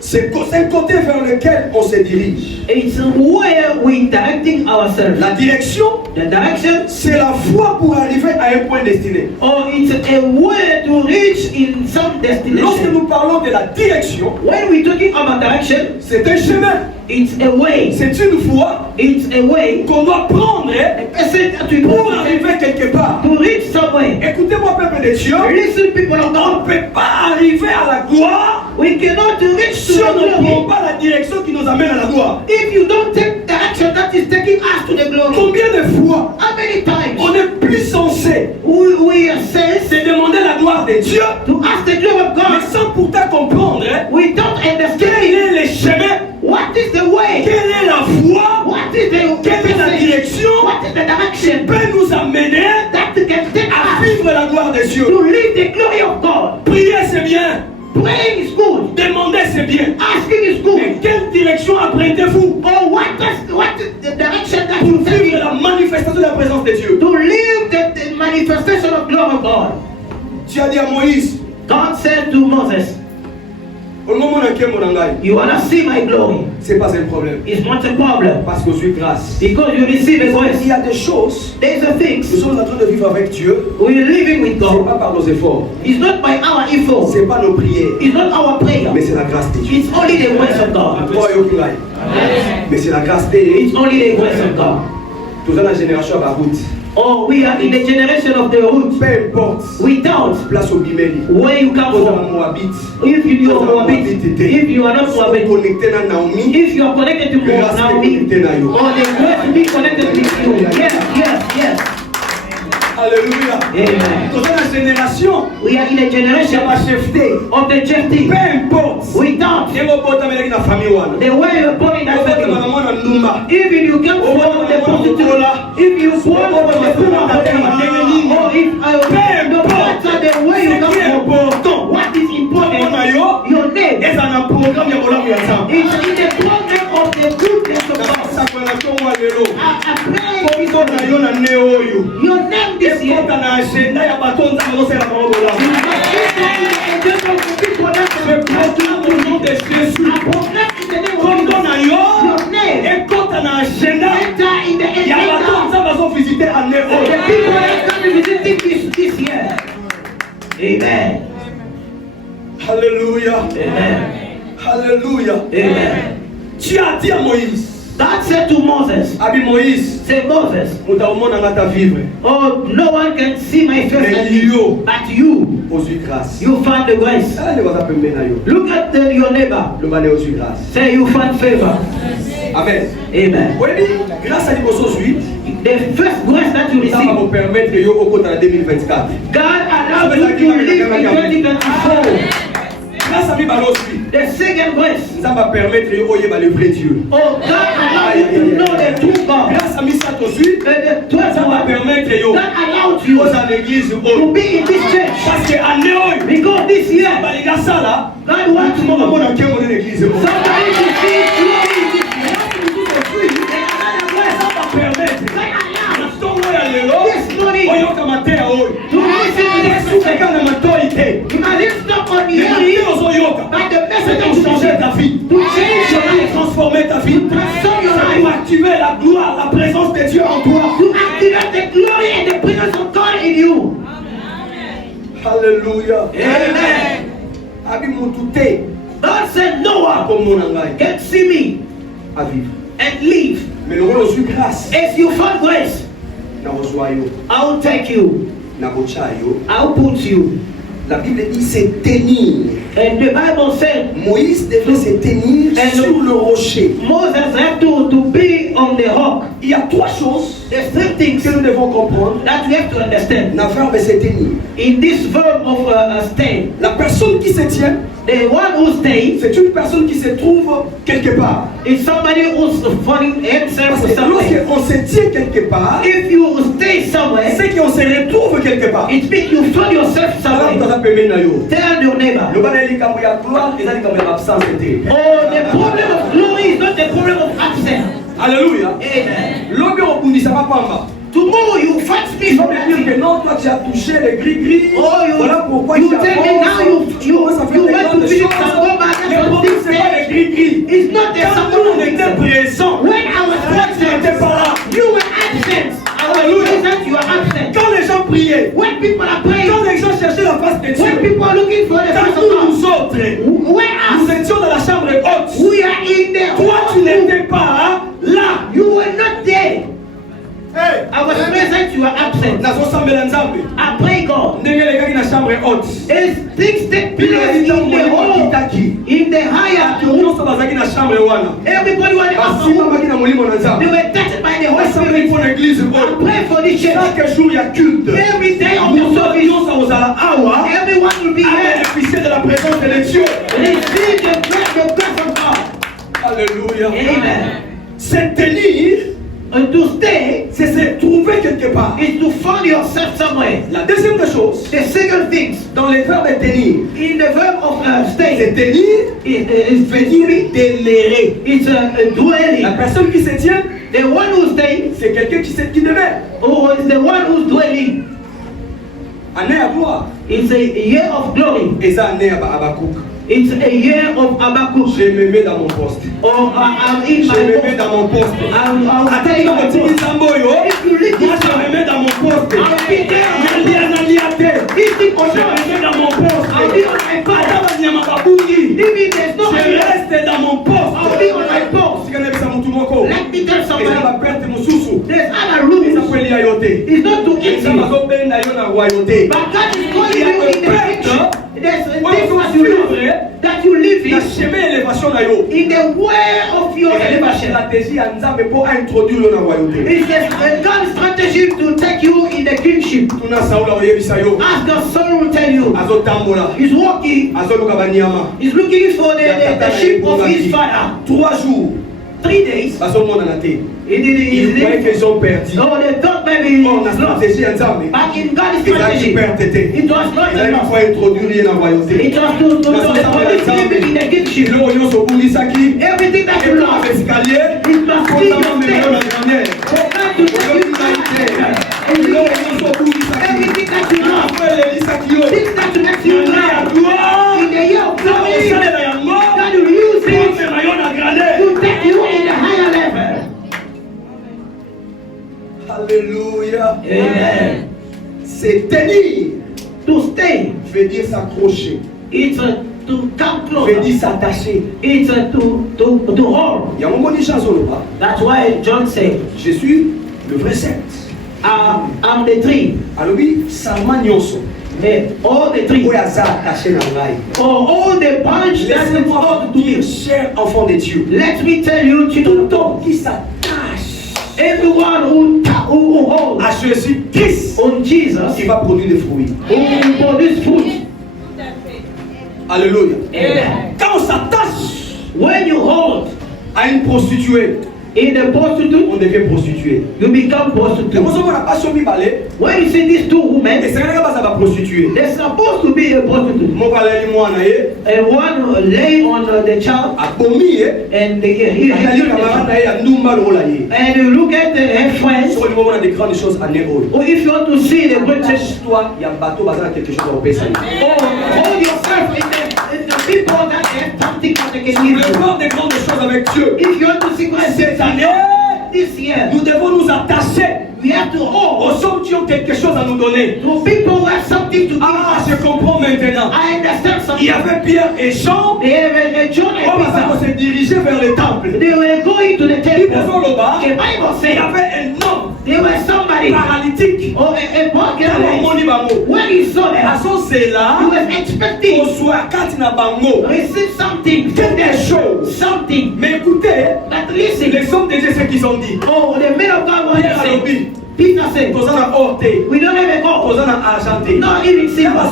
C'est un côté vers lequel on se dirige. It's where we directing ourselves. La direction, The direction, c'est la voie pour arriver à un point destiné. or it's a way to reach in some Lorsque destination. nous parlons de la direction, When we're talking about direction, c'est un chemin. it's a way. C'est une voie It's a way. qu'on doit prendre A person that we pour go arriver quelque part. to reach somewhere. Écoutez-moi, peuple de Dieu. Listen, people of On God. ne peut pas arriver à la gloire We cannot reach si to on the ne prend glory pas la direction qui nous amène à la gloire. if you don't take direction that is taking us to the glory. Combien de fois How many times on est plus censé we are saying se demander la gloire de Dieu, to ask the glory of mais God, sans pourtant comprendre we don't quel understand est le chemin, what is the way, quelle est la voie, what is the quelle est la direction what is the qui direction peut nous amener that can take à us vivre la gloire de Dieu. to live the glory of God. Prier c'est bien, Praying is good, demander c'est bien, asking is mais good. quelle direction apprêtez-vous Or what is the direction that pour you vivre take la manifestation de la présence de Dieu? to live the manifestation of glory of God? Tu as dit à Moïse, God said to Moses, au moment où mon engagement, you wanna see my glory? c'est pas un problème, It's not a problem parce que je suis grâce. because you receive a Il grace. y a des choses, There's a nous things sommes en train de vivre avec Dieu, we're living with c'est God. pas par nos efforts, It's not by our effort. c'est pas nos prières, It's not our prayer. mais c'est la grâce de Dieu. It's only the grace of God. Toi, Yokurai. Mais c'est la grâce de Dieu. It's only the grace of God. Toute la génération à la route. Oh, we are in the generation of the root. Peu importe, Without place au Bimeli. where you come Cause à from. Moabit. If you are Moabit, if you are not Moabit, Connecté à Naomi. if you are connected to Grâce Naomi, connecté à yo. or the grace to be connected with you. Yes. Alléluia. Amen. Toute la génération We are in a qui generation a chefté. of the church. Peu importe. Without Et mon pote avec la famille wana. the way you are born in that Mon pote family. maman na Ndumba. Even you come from the prostitute, if you born from the poor family, or if no matter the way you come from, what is important, your name Et ça na programme ya bolamu ya Nzambe. is in the program of the goodness of God. Ça kwa na tongo lelo. I pray Komito na yo na ne oyo. your name this year. Ekota na agenda ya bato Nzambe osala bango bolamu. Je proclame au nom de Jésus. Komito na yo. Your name Ekota na agenda enter in the ya bato agenda Nzambe azo visiter a ne of the oyo. people that come to visit this year. Amen. Alléluia. Amen. Alléluia. Amen. Tu as dit à Moïse. God said to Moses, Abi Moïse. say Moses, Utaumona ngata vivre. oh, no one can see my face Mais like you, you. but you, Osu grâce. you found the grace. Ala ne waza pembe na yo. Look at your neighbor, Le bane osu grâce. say you found favor. Amen. Amen. Oui, grâce à Liboso suite, The first grace that you ça va receive, vous permettre yo au compte en 2024. God allowed you to live in 2024. Grâce à Bibalo suite, The second grace, ça va permettre yo oye ba le vrai Dieu. oh, God allowed you to know the true God. Grâce ça misato zui. Ça va permettre yo. that allowed you Aux à l'église to oh. be in this church. Parce que année oh. Because this year, Bah les gars ça là. God wants Tout le monde a bon à quel moment l'église oh. somebody to see glory in this Ça va permettre. God allows Naftongo ya lelo. this morning Oyo kamatea oyo. to listen to this Yesu kaka na matoi te. You can lift up on the Mais hearing, mateo ozoyoka. but the C'est message pour of changer ta vie. to change your Pour life, transformer ta vie. transform your Pour life, activer la gloire, la présence de Dieu en toi. to activate the glory and the presence of God in you. Alléluia. Amen. Abi mutute. God said, Noah Comme mon angai. can see me À vivre. and live. Mais le rôle reçu grâce. If you find grace, Na reçoit yo. I will take you. Na bocha yo. I will put you. La Bible dit c'est tenir. And the Bible said Moïse devait se tenir sur le rocher. Moses had to be on the rock. Il y a trois choses There's three things que nous devons comprendre. that we have to understand. La verbe se tenir. In this verb of stay, La personne qui se tient, the one who stays c'est une personne qui se trouve quelque part. is somebody who's finding himself Parce que somewhere. lorsqu'on se tient quelque part, If you stay somewhere, c'est qu'on se retrouve quelque part. it means you find yourself somewhere. Tell your neighbor. Le bas likambo ya gloire, ils ont likambo ya absence était. Oh, the problem of glory is not the problem of absence. Alléluia. Amen. L'homme okundisa pamba. Tomorrow you fight me Il va from me dire que non, toi tu as touché les gris-gris. Oh, you, Voilà pourquoi you tu tell me now you want to finish and go back Le and problème, something c'est pas les gris-gris. It's not the Quand nous on était something. présents, When I was tu n'étais present, pas là. you were absent. I was Hallelujah. present, you were absent. Quand les gens priaient, When people are praying, quand les gens cherchaient la face de when Dieu, people are looking for the face quand of nous God, autres, where nous else? étions dans la chambre haute, We are in the toi tu n'étais pas là. You were not there. Hey, I was present, you were absent. nazosambela nzambe I pray God. ndenge elekaki na chambre haute. As things take Bino place in ntango the hall, ekitaki in the higher bato nyonso bazalaki na chambre wana everybody was awesome. basimamaki na molimo na They nzambe were touched by the Holy basambeli Spirit. mpo na église I oyo pray for this church. chaque jour ya culte Every day of the moto service, nyonso akozala awa everyone will be here. abénéficier de la présence de Dieu. Receive the grace of God. Alléluia. Amen. Se tenir, And to stay c'est se trouver quelque part. is to find yourself somewhere. La deuxième des choses, The second thing, dans les verbes tenir, in the verb of c'est stay, tenir, is veut dire demeurer. it's a dwelling. La personne qui se tient, The one who stays, c'est quelqu'un qui demeure. or is the one who's dwelling. Année à gloire. It's a year of glory. Et ça, année à Habakkuk. It's a year of Habakkuk. Je me mets dans mon poste. Or I'm in Je my me mets post. dans mon poste. I'll stay in my post. If you leave Moi, this je me mets dans mon poste. I'll be there. Je lis un alliateur. If it or Je not, me mets dans mon poste. I'll be on my post. Ata banyama babungi. If there's no Je idea, reste dans mon poste. I'll be on my post. Sika nebisa mutu moko. Let me tell Eza somebody, baperte mosusu. there's other Eza rules. kweli ya yo te. It's not to eat Eza you. bazobenda yo na royauté. But God is calling Il y a you un in the peuple picture. There's a Ouais, thing faut that you suivre, live, that you live Na in, chemin élévation na yo. in the way of your Ezali ba elevation. stratégie ya Nzambe pour introduire yo na royauté. It's a God's strategy to take you in the kingship. Tuna Saul akoyebisa yo. As the soul will tell you, Azotambola. he's walking, Azoluka banyama. he's looking for the sheep of his father. 3 jours. 3 days, Bazomona te. he Ils croyaient did qu'ils ont perdu. so they thought maybe On a it's lost. stratégie ya Nzambe. But in God's Ezali strategy, perte te. it was not Ezali enough. kwa introduire ye na royauté. It was to police him in the kingship. Biloko nyonso obulisaki. Everything that you Ekoma lost, escalier. it must be your Kotama melo na step. dernière. For God to take you back. Biloko nyonso obulisaki. Everything that you lost, Afo elelisaki yo. things that makes you Ya glad. gloire. In the year of glory, Osalela yango. God will use it Komema yo na grandeur. to take you in the higher level. Alléluia. Amen. Se tenir To stay, veut dire s'accrocher. it's to come Veut closer. dire s'attacher. It's to hold. Yango moni chanson loba. That's why John said, Je suis le vrai cep. I'm the tree. alobi salma nyonso All the tree. oyo aza attaché na ngai. Or all the branch that is Laissez-moi called vous to dire, you. cher enfant de Dieu, Let me tell you, tout children, qui s'attache everyone who holds à Jésus-Christ, on Jesus, il va produire des fruits. who produce fruit. Alléluia. Amen. Quand on s'attache When you hold à une prostituée, In the prostitute, on devient prostitué. you become prostitute. When you see these two women, they're supposed to be a prostitute. And one lay on the child, and you look at her friends. Or if you want to see the great hold yourself in the people that have something that they can give you. If you want to see cette année, this year, nous devons nous attacher we have to hold aux hommes qui ont quelque chose à nous donner. to people who have something to give Ah, us. je comprends maintenant. I understand Il y something. avait Pierre et Jean. They have John On and Peter. se dirigeait vers le temple. They were going to the Ils temple. faisaient le bas. The Bible Il y says avait un homme there was somebody paralytique. or a broken Dans leg. mon bango. When he saw À them, son c'est là. he was expecting Au soir, quand il n'a bango. to receive something, Quelque chose. something. Mais écoutez, But listen, les hommes de Dieu, ce qu'ils ont dit. oh, the men of God Pierre a wanted to lobby. say, Peter said, Tozana orte. we don't have a God, Tozana argenté. not even silver.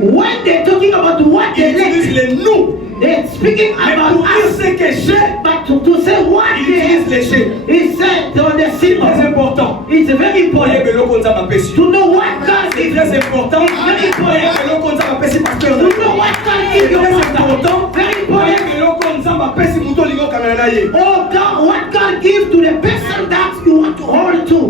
When they're talking about what they Ils lack, utilisent les nous. they're speaking Mais about pour dire us. ce que j'ai, But to say what ils they utilisent have, les jets. he said on the C'est silver. important. It's very Pour important que l'on compte ça m'apprécie. to know what God C'est is. très important. Very important. Que l'on compte ça m'apprécie parce que To know what God c'est is your très master. important. Very Pour important. que l'on compte ça m'apprécie muto lingo kamera ye. Oh God, what God gives to the person that you want to hold to.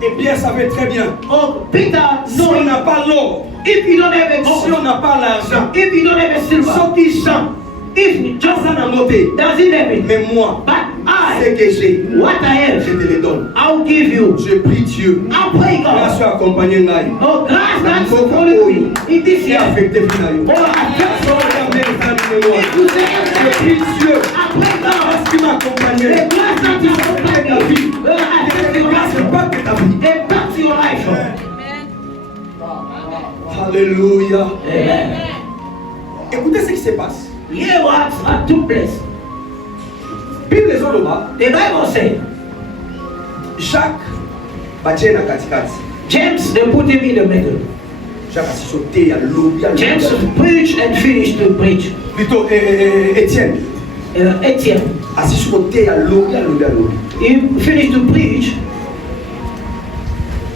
Et Pierre savait très bien. Oh Peter, Si on no, n'a pas l'or, if you don't have a si on gold, n'a pas l'argent, if you don't have a silver, ceux qui chantent, if Johnson Johnson a noté. doesn't have it, Mais moi, but ce I, que j'ai, what I je have, te le donne. I'll give you. Je prie Dieu. I'll pray Grâce God. à accompagner Ngai. Oh, grace that's follow me in this Et year. affecté Finayo. Oh, I pray So, regardez les amis de moi. if you say Je everything, prie Dieu. I pray God. Parce qu'il m'a accompagné. The grace that is upon me, I affect your Grâce life. au peuple de ta vie. Impact your life. Alléluia. Amen. Écoutez ce qui se passe. Here what took place. Bible les Oloba, The Bible said, Jacques batie na katikati. James, they put him in the middle. Jacques a sauté, a lobby, a James preached and finished to preach. Plutôt Étienne. Etienne, A sauté, a lobby, a lobby, a lobby. he finished to preach.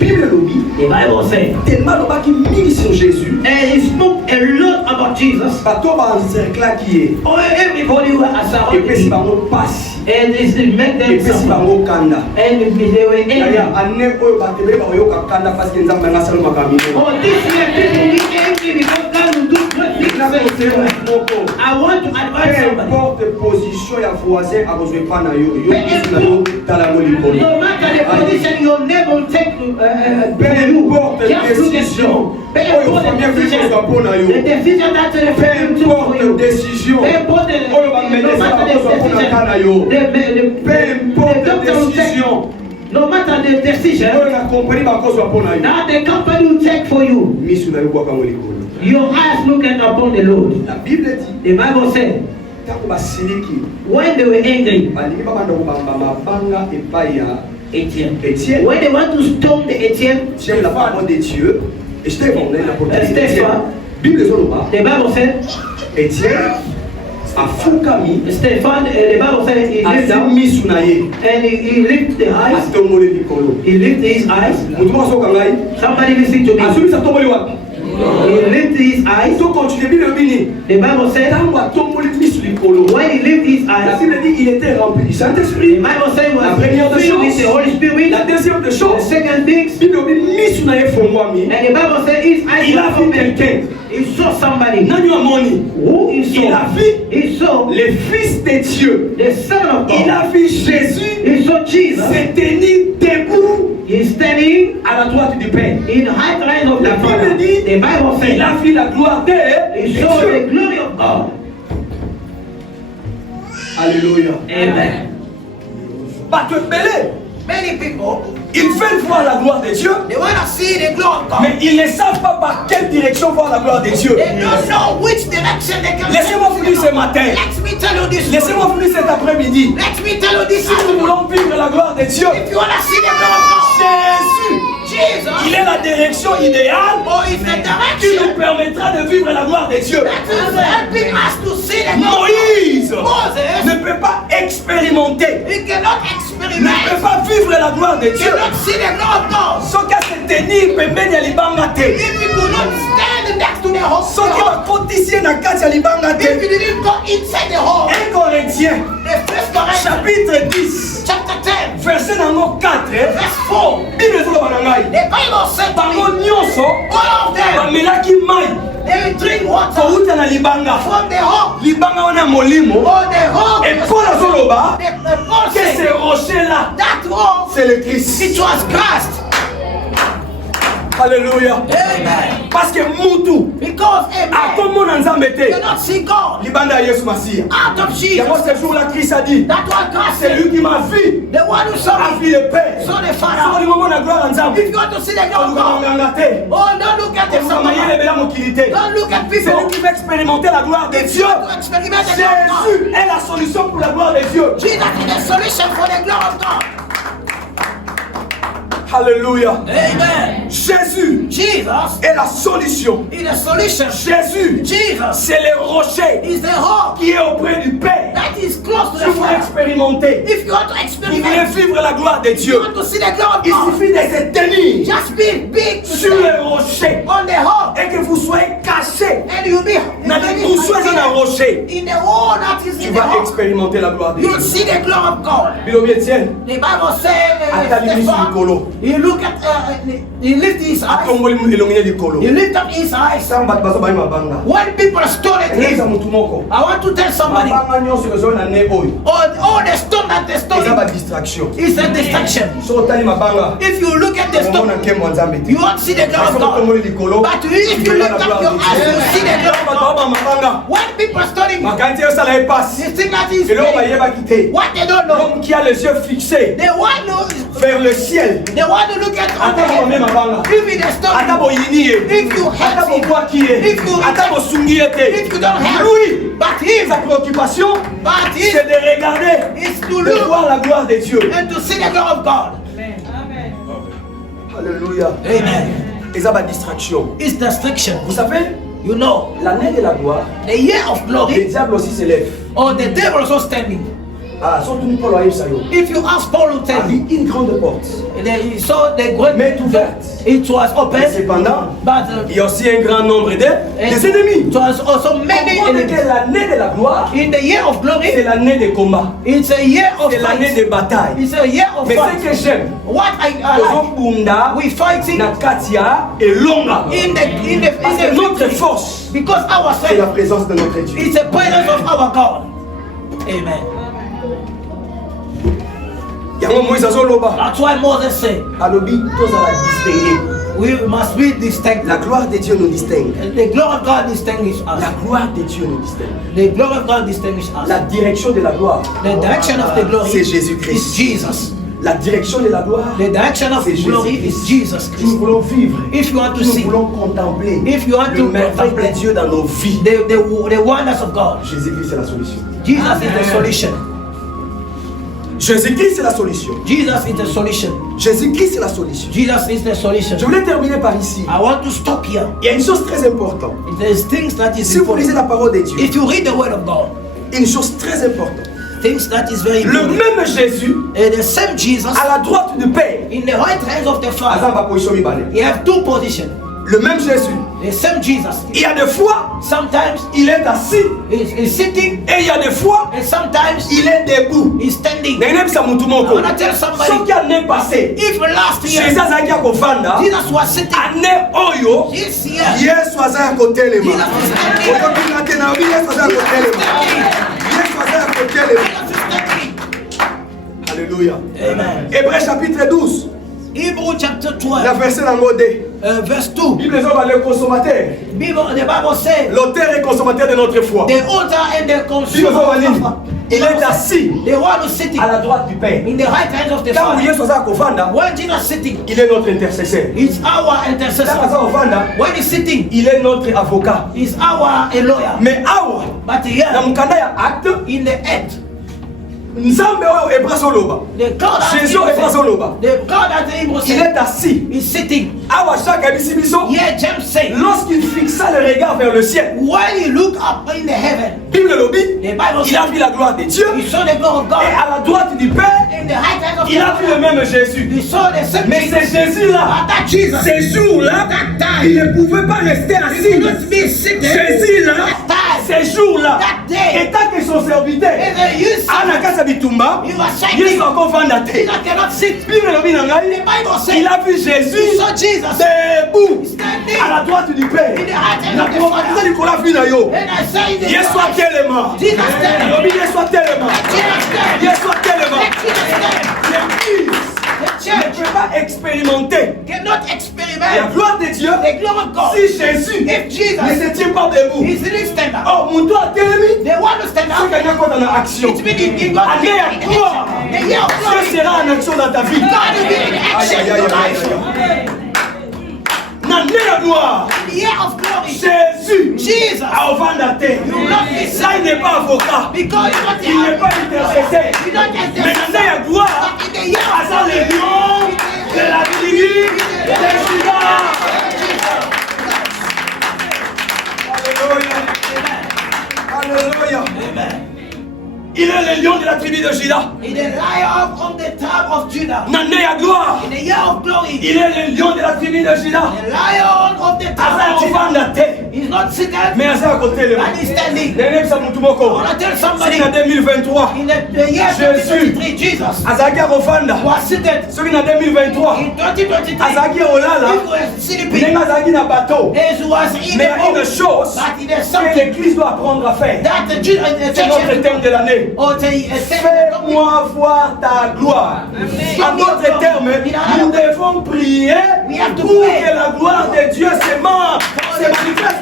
Bible lobby, The Bible said, tellement loba qui mille sur Jésus. and he spoke a lot about Jesus. Bateau ba encercler qui est. Oh, everybody were Et puis si surrounded him. bango passe. And it made Et them puis si suffer. bango kanda. And they were Yaya angry. ane oyo batebe ba oyo kanda parce que nzambe nga salo makamino. Oh, this year people be angry because God will do great things. Na conseil moko. I want to advise Peu somebody. importe position ya voisin a besoin pas na yo. Yo na yo tala mo likolo. No matter the position your neighbor will take Peu for you, importe just look at décision. you. Pay Oyo for the famille fait decision. chose pour na yo. The decision that the Peu family took for importe you. décision. Pay for the Oyo ba no médecin matter ba the besoin pour na decision. kana yo. The importe doctor will take. décision. No matter the decision Oyo na compagnie ba kozwa pour na yo. that the company will take for you. Misu na yo kwa kama likolo. Your eyes looking upon the Lord. La Bible dit The Bible said, tango basiliki when they were angry, balingi babanda kobamba mabanga epai ya Etienne. Étienne. When they want to stone the Etienne, J'aime la parole de Dieu. Et je t'ai vendu la parole de Stéphane. Dieu. Bible Zoloba. the Bible said, Étienne a fukami. Stephen, the Bible said he A lifted up zami sunaye. and he lifted the A eyes. tomole likolo. He lifted his eyes. Mutu mwa soka ngai. Somebody listen to me. Azumi sa tomole wapi. He lifted his eyes. So quand tu débis le bini. The Bible said, Tango a tomole misu likolo. when he lifted his La eyes, Bible dit il était rempli du the Saint-Esprit. Bible said he La was première des filled with choses. the Holy Spirit. La deuxième des The choses. second thing, Bible dit misu na ye fongwami. and the Bible said his eyes Il a were vu open. quelqu'un. He saw somebody. Nani wa moni. Who he Il a saw? vu He saw le Fils de Dieu. the Son of Il God. a vu Jésus He saw Jesus. se tenir debout He's standing à la droite du Père. in the high rise of the La Father. Bible dit, The Bible il said a vu la gloire de he saw the Dieu. glory of God. Alléluia. Amen. Pas te mêler. Many people, Ils veulent voir la gloire de Dieu, they want to see the glory of God. mais ils ne savent pas par quelle direction voir la gloire de Dieu. They don't know which direction they can Laissez-moi vous dire ce matin. Let me tell you this. Laissez-moi vous dire cet après-midi. Let me tell you this. Si nous voulons vivre la gloire de Dieu, If you want to see the glory of God, Jésus, Il est la direction idéale qui nous permettra de vivre la gloire de Dieu. Moïse ne peut pas expérimenter, ne peut pas vivre la gloire de Dieu. Ce qu'a se tenir pembeni ya libanga te. Ce qui va cotiser na kati ya libanga te. 1 Corinthiens chapitre 10 verset numéro 4 Bible ezoloba na ngai bango nyonso bamelaki mai kouta na libanga wana molimo et Paul azoloba que ce rocher là c'est le Christ. Alléluia. Amen. Parce que Moutou, à tout le monde en Zambété, Libanda Yesu Massia. D'abord, ce jour-là, Christ a dit, c'est lui qui m'a vu, a vu le Père. C'est le moment de la gloire en Zambété. C'est lui qui veut expérimenter la gloire de Dieu. Jésus est la solution pour la gloire de Dieu. Alléluia. Amen. Jésus est la solution. Jésus, c'est le rocher qui est auprès du Père. Si vous expérimentez, vous voulez vivre la gloire de Dieu, il suffit de se tenir sur le rocher et que vous soyez cachés. Vous soyez dans un rocher. Tu vas expérimenter la gloire de Dieu. He look at, he lift his eyes. He lift up his eyes. When people stone at him, I want to tell somebody, all the stone that they stone is a distraction. If you look at the stone, you won't see the glory of God. But if you lift up your eyes, you see the glory of God. When people stoning, you think that is what they don't know. Qui a les yeux fixés vers le ciel. They want to look at if it is stoning, if you have if you don't have, lui, but him, sa préoccupation, c'est de regarder, de voir la gloire de Dieu. And to see the glory of God. Amen. Alléluia. Amen. Et ça va distraction. It's distraction. Vous savez, you know, l'année de la gloire, the year of le glory, diable aussi s'élève. or the devil also standing. If you ask Paul to tell you, une grande porte. He saw the great, mais ouverte. It was open. Cependant, but il y a aussi un grand nombre des ennemis. It was also many enemies. L'année de la gloire, in the year of glory, c'est l'année de combat. It's a year of c'est l'année de bataille. It's a year of mais fight. ce que j'aime, what I like, we fighting na Katia et longa. in notre force, because our c'est la présence de notre Dieu. It's the presence of our God. Amen. That's why Moses said, we must be distinct. La gloire de Dieu nous distingue. The glory of God distinguishes us. La gloire de Dieu nous distingue. The glory of God distinguishes us. La direction de la gloire, the direction of the glory, c'est Jésus-Christ. Is Jesus. La direction de la gloire, the direction of glory is Jesus Christ. Nous voulons vivre. If you want to see, nous voulons contempler. If you want to merveille de Dieu dans nos vies. The wonders of God. Jésus-Christ c'est la solution. Jesus is the solution. Jésus-Christ c'est la solution. Jesus is the solution. Jésus-Christ c'est la solution. Jesus is the solution. Je voulais terminer par ici. I want to stop here. Il y a une chose très importante. There's things that is si vous lisez la parole de Dieu, if you read the word of God, une chose très importante. Things that is very le même Jésus, the same Jesus, à la droite du Père, in the right hands of the Father, you have two positions. Le même Jésus, the same Jesus. Il y a des fois, sometimes il est assis, he's sitting, et il y a des fois, and sometimes il est debout. He's standing. I want to tell somebody, ce qui année passée, if last year Jesus was sitting, année oyo, this year, Yesu aza ya kotelema. Jesus is standing. Yesu aza ya kotelema. Alléluia. Amen. Hébreux chapitre 12. Hebrew chapter 12. La verset nango de. Verse 2. Bible est le consommateur. The Bible says, l'auteur et consommateur de notre foi. The author and the consumer. Il est assis the one who's sitting à la droite du Père. In the right hand of the Father. When Jesus is sitting, il est notre intercesseur. It's our intercessor. When he's sitting, il est notre avocat. He's our lawyer. Mais awa, but here, na mukanda ya acte, in the end, Nzambe oyo ebrase oloba. Jésus ebrase oloba. Il est assis. He's sitting. Awa Jacques abisi biso. Here James say, Lorsqu'il fixa le regard vers le ciel, when you look up in the heaven, Bible lobi, the Bible il a says, vu la gloire de Dieu. you saw the glory of Et God. à la droite du Père, In the right hand of il a vu le God, même Jésus. you saw the same Mais Jesus. c'est Jésus-là, But that Jesus, ces jours-là, il ne pouvait pas rester he assis. could not be seated. Jésus-là, That time, ces jours-là, that day, étant que son serviteur, and then you see, Anakasa Bitumba, you are Yesu shaking. encore vanda te. Jesus cannot sit. Bible lobi na The ngai, Bible says, il a vu you Jésus saw Jesus debout standing à la droite du Père. in the right hand Na of the prophétie Father. Nicolas vu na yo. And I say, the Yesu atelema. Jesus stand. Lobi Yesu atelema. Jesus stand. Yesu atelema. Let Jesus stand. L'église The ne church peut pas expérimenter cannot la experiment gloire de Dieu the glory of God. si Jésus If Jesus ne se tient pas debout. is in stand up, Oh, mon doigt atelemi. they want to stand Ce up. qu'il y a dans la action. It's meaning in God. Année à gloire. The year of glory. Dieu sera en action dans ta vie. God will be in action in your life. Année à gloire. The year of glory. Jésus Jesus. a offert la terre. You will not be Ça, il n'est pas avocat. because you don't Il n'est pas intercesseur. You don't Mais l'année à gloire, But in the year à ça les lions de la tribu de Juda. Alléluia. Alléluia. Il est le lion de la tribu de Juda. in the lion of the tribe of Judah. L'année à gloire, In the year of glory. il est le lion de la tribu de Juda. The lion of the À tribe ça, of on Judah. vend la terre. He's not seated. Mais à ça, à côté, le And he's standing. Nenem sa mutu I moko. want to tell somebody C'est en 2023. in the year Jésus. 2023, Jesus Azaki akofanda. was seated. Soki na 2023. In 2023, Azaki olala. he was sleeping. Ndenge azaki na bateau. He was in Mais il y the a une boat. chose But there's que something l'église doit apprendre à faire. that the church C'est notre thème de l'année. or the Fais-moi voir ta gloire. En d'autres termes, nous devons prier pour que la gloire de Dieu se manifeste.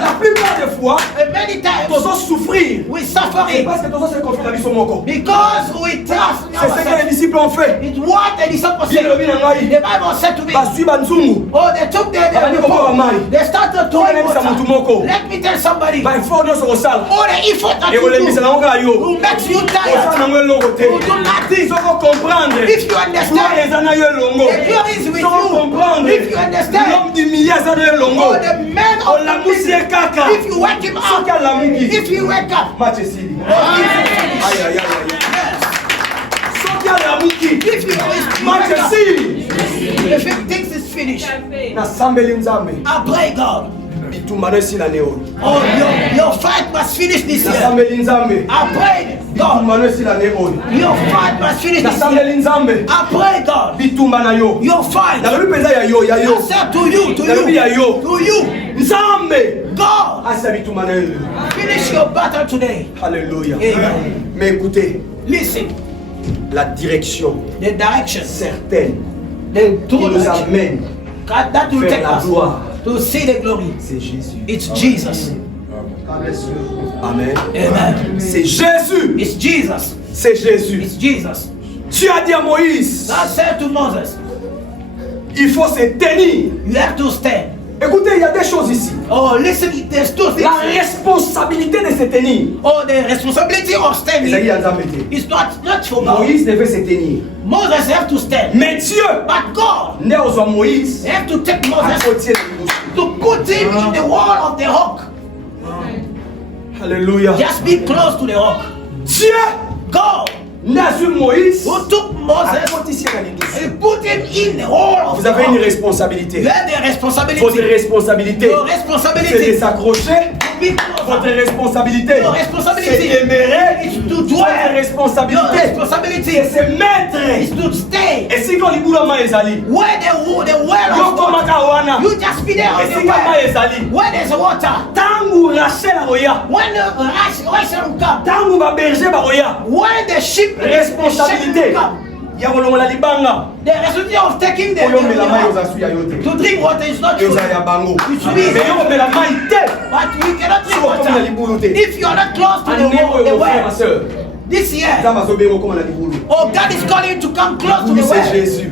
La plupart des fois, many times nous allons souffrir. we suffer C'est it parce que nous allons se confier dans l'issue moko. because we trust C'est ce que les ourselves. disciples ont fait. It's what the disciples Bien said. le bien The Bible said to me, Basui banzungu. oh, they took the boat. They started throwing water. Let me tell somebody, Ba ifo nyonso kosala. all the effort that you Ekolembisa do nango kaka yo. will make you Oza tired. nango eloko te. You do nothing. Soko comprendre. If you Gloire understand, eza na yo elongo. the glory is with Soko you. comprendre. If you understand, L'homme du milieu eza na yo elongo. oh, the man of the Olamusi ye kaka. if you wake him up, Soki alamuki. if you wake up, Match esili. oh, Aïe, aïe, aïe, aïe. Soki alamuki. if you Match wake up, esili. if he thinks it's finished, Nasambeli nzambe. I pray God, Bitumba no esila ne oyo. oh, your fight must finish this year. Nasambeli nzambe. I pray God, Bitumba no esila ne oyo. your fight must finish this year. Nasambeli nzambe. I pray God, Bitumba na yo. your fight. Nalobi mpenza ya yo, ya yo. I said to you, Nalobi ya yo. to you, Nzambe. God, Asa bitumba na yo. finish your battle today. Alléluia. Amen. Mais écoutez, Listen, la direction the direction, certaine the qui true nous direction amène God, that will vers take la us gloire, to see the glory. c'est Jésus. It's Jesus. Amen. Amen. C'est Jésus. It's Jesus. C'est Jésus. It's Jesus. Tu as dit à Moïse, God said to Moses, il faut se tenir. you have to stand. Écoutez, il y a des choses ici. Oh, listen, there's two things. La responsabilité de se tenir. Oh, the responsibility of Ezali standing ya Nzambe te. is not for God. Moïse devait se tenir. Moses have to stand. Mais Dieu, But God né aux Moïse, have to take a Moses côté de to put him in the wall of the rock. Alléluia. Just be close to the rock. Dieu, God né sur Moïse, who took a Moses côté ici à l'église. and put him in the wall of Vous the avez une rock. responsabilité. You have the responsibility. Votre responsabilité, Your c'est de responsibility. s'accrocher. Be closer. Votre responsabilité, Your c'est responsibility d'aimer. is to Votre dwell. Your responsabilité, responsibility c'est se mettre. is to stay. Et si quand libula ma ezali, Where the well yo of water, komaka wana. you just be there on Et the si quand ma well. ezali, Where there's water, tangu Rachel aroya, when the Rachel will come, tangu ba berger baroya, when the sheep responsabilité will come, ya kolongola libanga. the responsibility of taking the Oyo mela mai water oza suya yote. to drink water is not Yoza true. ya bango. It should be Mais yo mela mai te. but we cannot drink Soko koma na water libulu te. if you are not close to the Ane well. oyo frère ma sœur. This year, Nzambe azobenga koma na libulu. oh, God is calling you to come close to Libulu the c'est well. Jésus.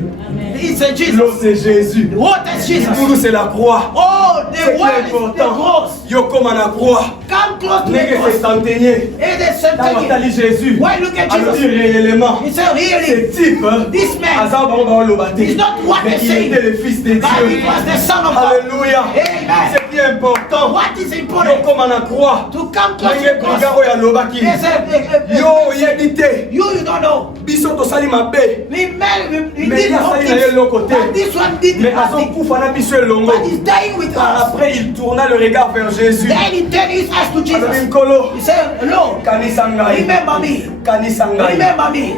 it's a Jesus. L'eau c'est Jésus. What is Jesus? Pour nous c'est la croix. Oh, C'est the qui one est is the important. cross. Yo comme à la croix. Come close to the N'est-ce cross. que centenier. It is Dans something. Nathalie Jésus. Why look at Alors Jesus? il réellement. He said, Ce really, type, this man, Azar Baba Lobate. he's not what Mais they il say, était le fils de but he Dieu. was the son of God. Alléluia. Amen. C'est qui est important. What is Yo important? comme à la croix. To come close to Ndenge the cross. brigaro ya lobaki. He said, Yo yebi te. you don't know. Biso tosali mabe. We Mais did il a wrong sali na ye l'autre côté. things, but this one did Mais nothing. azokufa na biso elongo. But he's dying with us. Après il tourna le regard vers Jésus. Then he turned his eyes to Alobi Jesus. nkolo. He said, Lord, Kanisa ngai. remember me. Kanisa ngai. Remember me.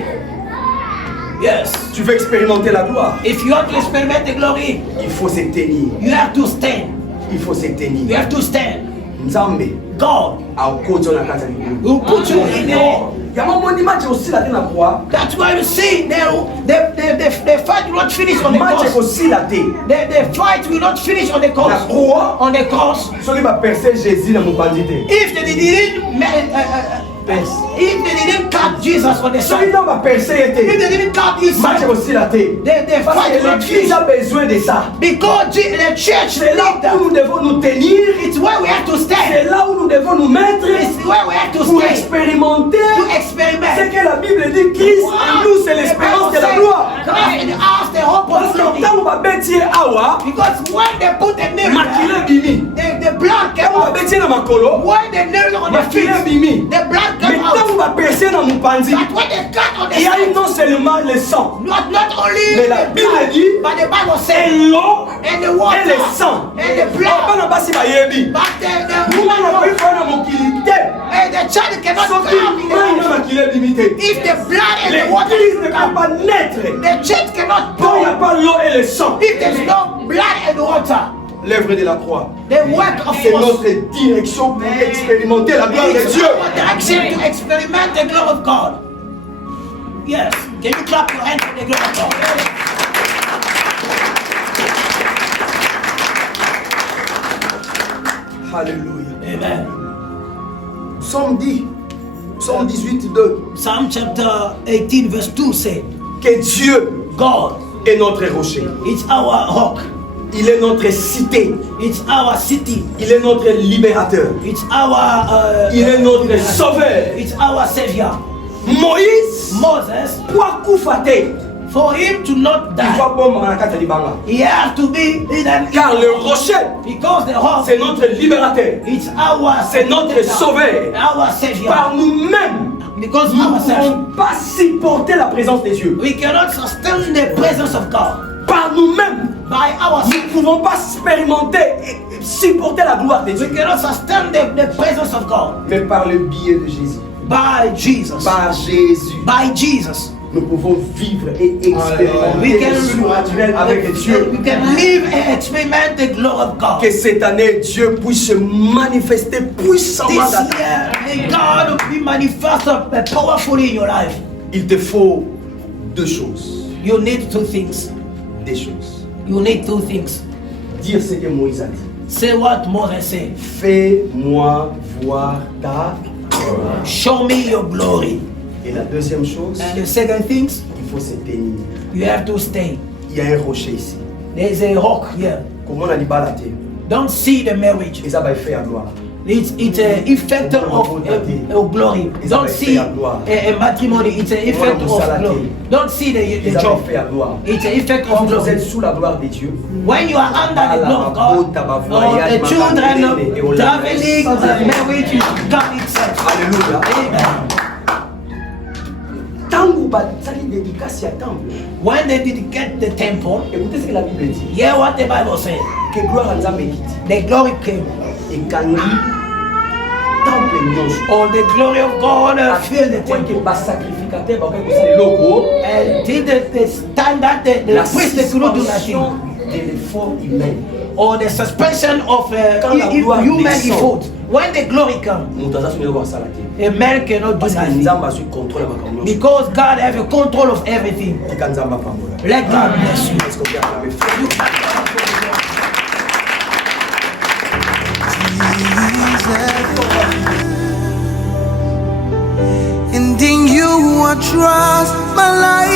Yes. Tu veux expérimenter la gloire. If you want to experiment the glory, Il faut se tenir. you have to stand. Il faut se You tenir. have to stand. Nzambe God akozo na kati ya likolo. will put you in there. Yango moni match osila te na croix. That's why you see the fight will not finish on the Match cross. ekosila te. The fight will not finish on the Na cross. croix. On the cross. Soki baperce Jésus na mopanzi te. If they didn't cut Jesus on the Soki side, na baperce ye if te. they didn't cut his Match side, ekosila te. the Parce fight que will not l'église finish. a besoin de ça. Because the church C'est là needs that. où nous devons nous tenir. It's where we have to C'est stand. là où nous devons nous mettre It's where we have to pour stand. expérimenter To ce experiment. que la Bible dit. Christ en nous, c'est l'espérance de la gloire. Christ in us, the hope Parce of que glory. ntango babeti ye awa, Because when they put the nail makila bimi. the blood came Ntango out. babeti ye na makolo, When the nail on the feet, makila bimi. the blood Mais came out. ntango baperce na mopanzi, But when they cut on the il y a eu side, non seulement le sang, not only mais la the Bible blood, dit but the Bible et says, l'eau and the et water, le sang. and the blood. Bana basi bayebi. But the Muna na woman, kufa na mokili te. and the child cannot Soki come in mai na the makila bimi te. If the blood and the water L'église ne peut pas naître. the church cannot Quand il n'y a pour. pas l'eau et le sang. If there's no blood and water, L'œuvre de la croix. the work of C'est us notre direction pour expérimenter la gloire de is Dieu. our direction to experiment the glory of God. Yes. Can you clap your hands for the glory of God? Alléluia. Amen. Psaume 10, Psaume 18, 2. Psalm chapter 18 verse 2 said, Que Dieu God, est notre rocher. it's our rock, Il est notre cité. it's our city, Il est notre libérateur. it's our Il est notre sauveur. it's our savior. Moïse, Moses, pour Koufate, for him to not il die, va bomber dans la carte de Banga. he has to be in an Car le rocher, because the rock, c'est notre libérateur. it's our C'est notre sauveur. our savior. Par nous-mêmes, Because nous ne ourselves, pouvons pas supporter la présence de Dieu. we cannot sustain the presence of God Par nous-mêmes, by nous ourselves. ne pouvons pas expérimenter et supporter la gloire de We Dieu. cannot sustain the presence of God Mais par le biais de Jésus. by Jesus. Par Jésus, By Jesus. nous pouvons vivre et We expérimenter can, le surnaturel avec Dieu. we can live and experiment the glory of God. Que cette année, Dieu puisse se manifester puissamment This dans ta vie. year, may God be manifested powerfully in your life. Il te faut deux choses. You need two things. Des choses. You need two things. Dire ce que Moïse a dit. Say what Moses said. Fais-moi voir ta gloire. Show me your glory. Et la deuxième chose, And the second thing, il faut se tenir. you have to stay. Il y a un rocher ici. There's a rock here. Comment on a dit balate? Don't see the marriage. Et ça va faire gloire. It's an effect of glory. Don't see a matrimony. It's an effect of glory. Don't see the job. It's an effect Quand of vous êtes glory. sous la gloire de Dieu, When you are under the glory of God, the children traveling, marriage is God itself. Alléluia. Amen. Tango basali dédicace à temple. When they dedicate the temple, Écoutez ce que la Bible dit. hear what the Bible says. Que gloire à Nzambe quitte. The glory came. Et kangi temple nyonso. Or the glory of God filled the Point que temple. bas sacrificateur ba ko sala loko. Until the standard, the La priest they could not do nothing. suspension de l'effort humain. Or the suspension of Quand la gloire human descend. effort. When the glory comes, Moto aza soni ko sala te. a man cannot do Parce que nothing. Nzambe a su contrôle makambo nyonso. Because God has a control of everything. Tika Nzambe apambola. Let God bless you. Est-ce qu'on peut acclamer fort? And in you I trust, my life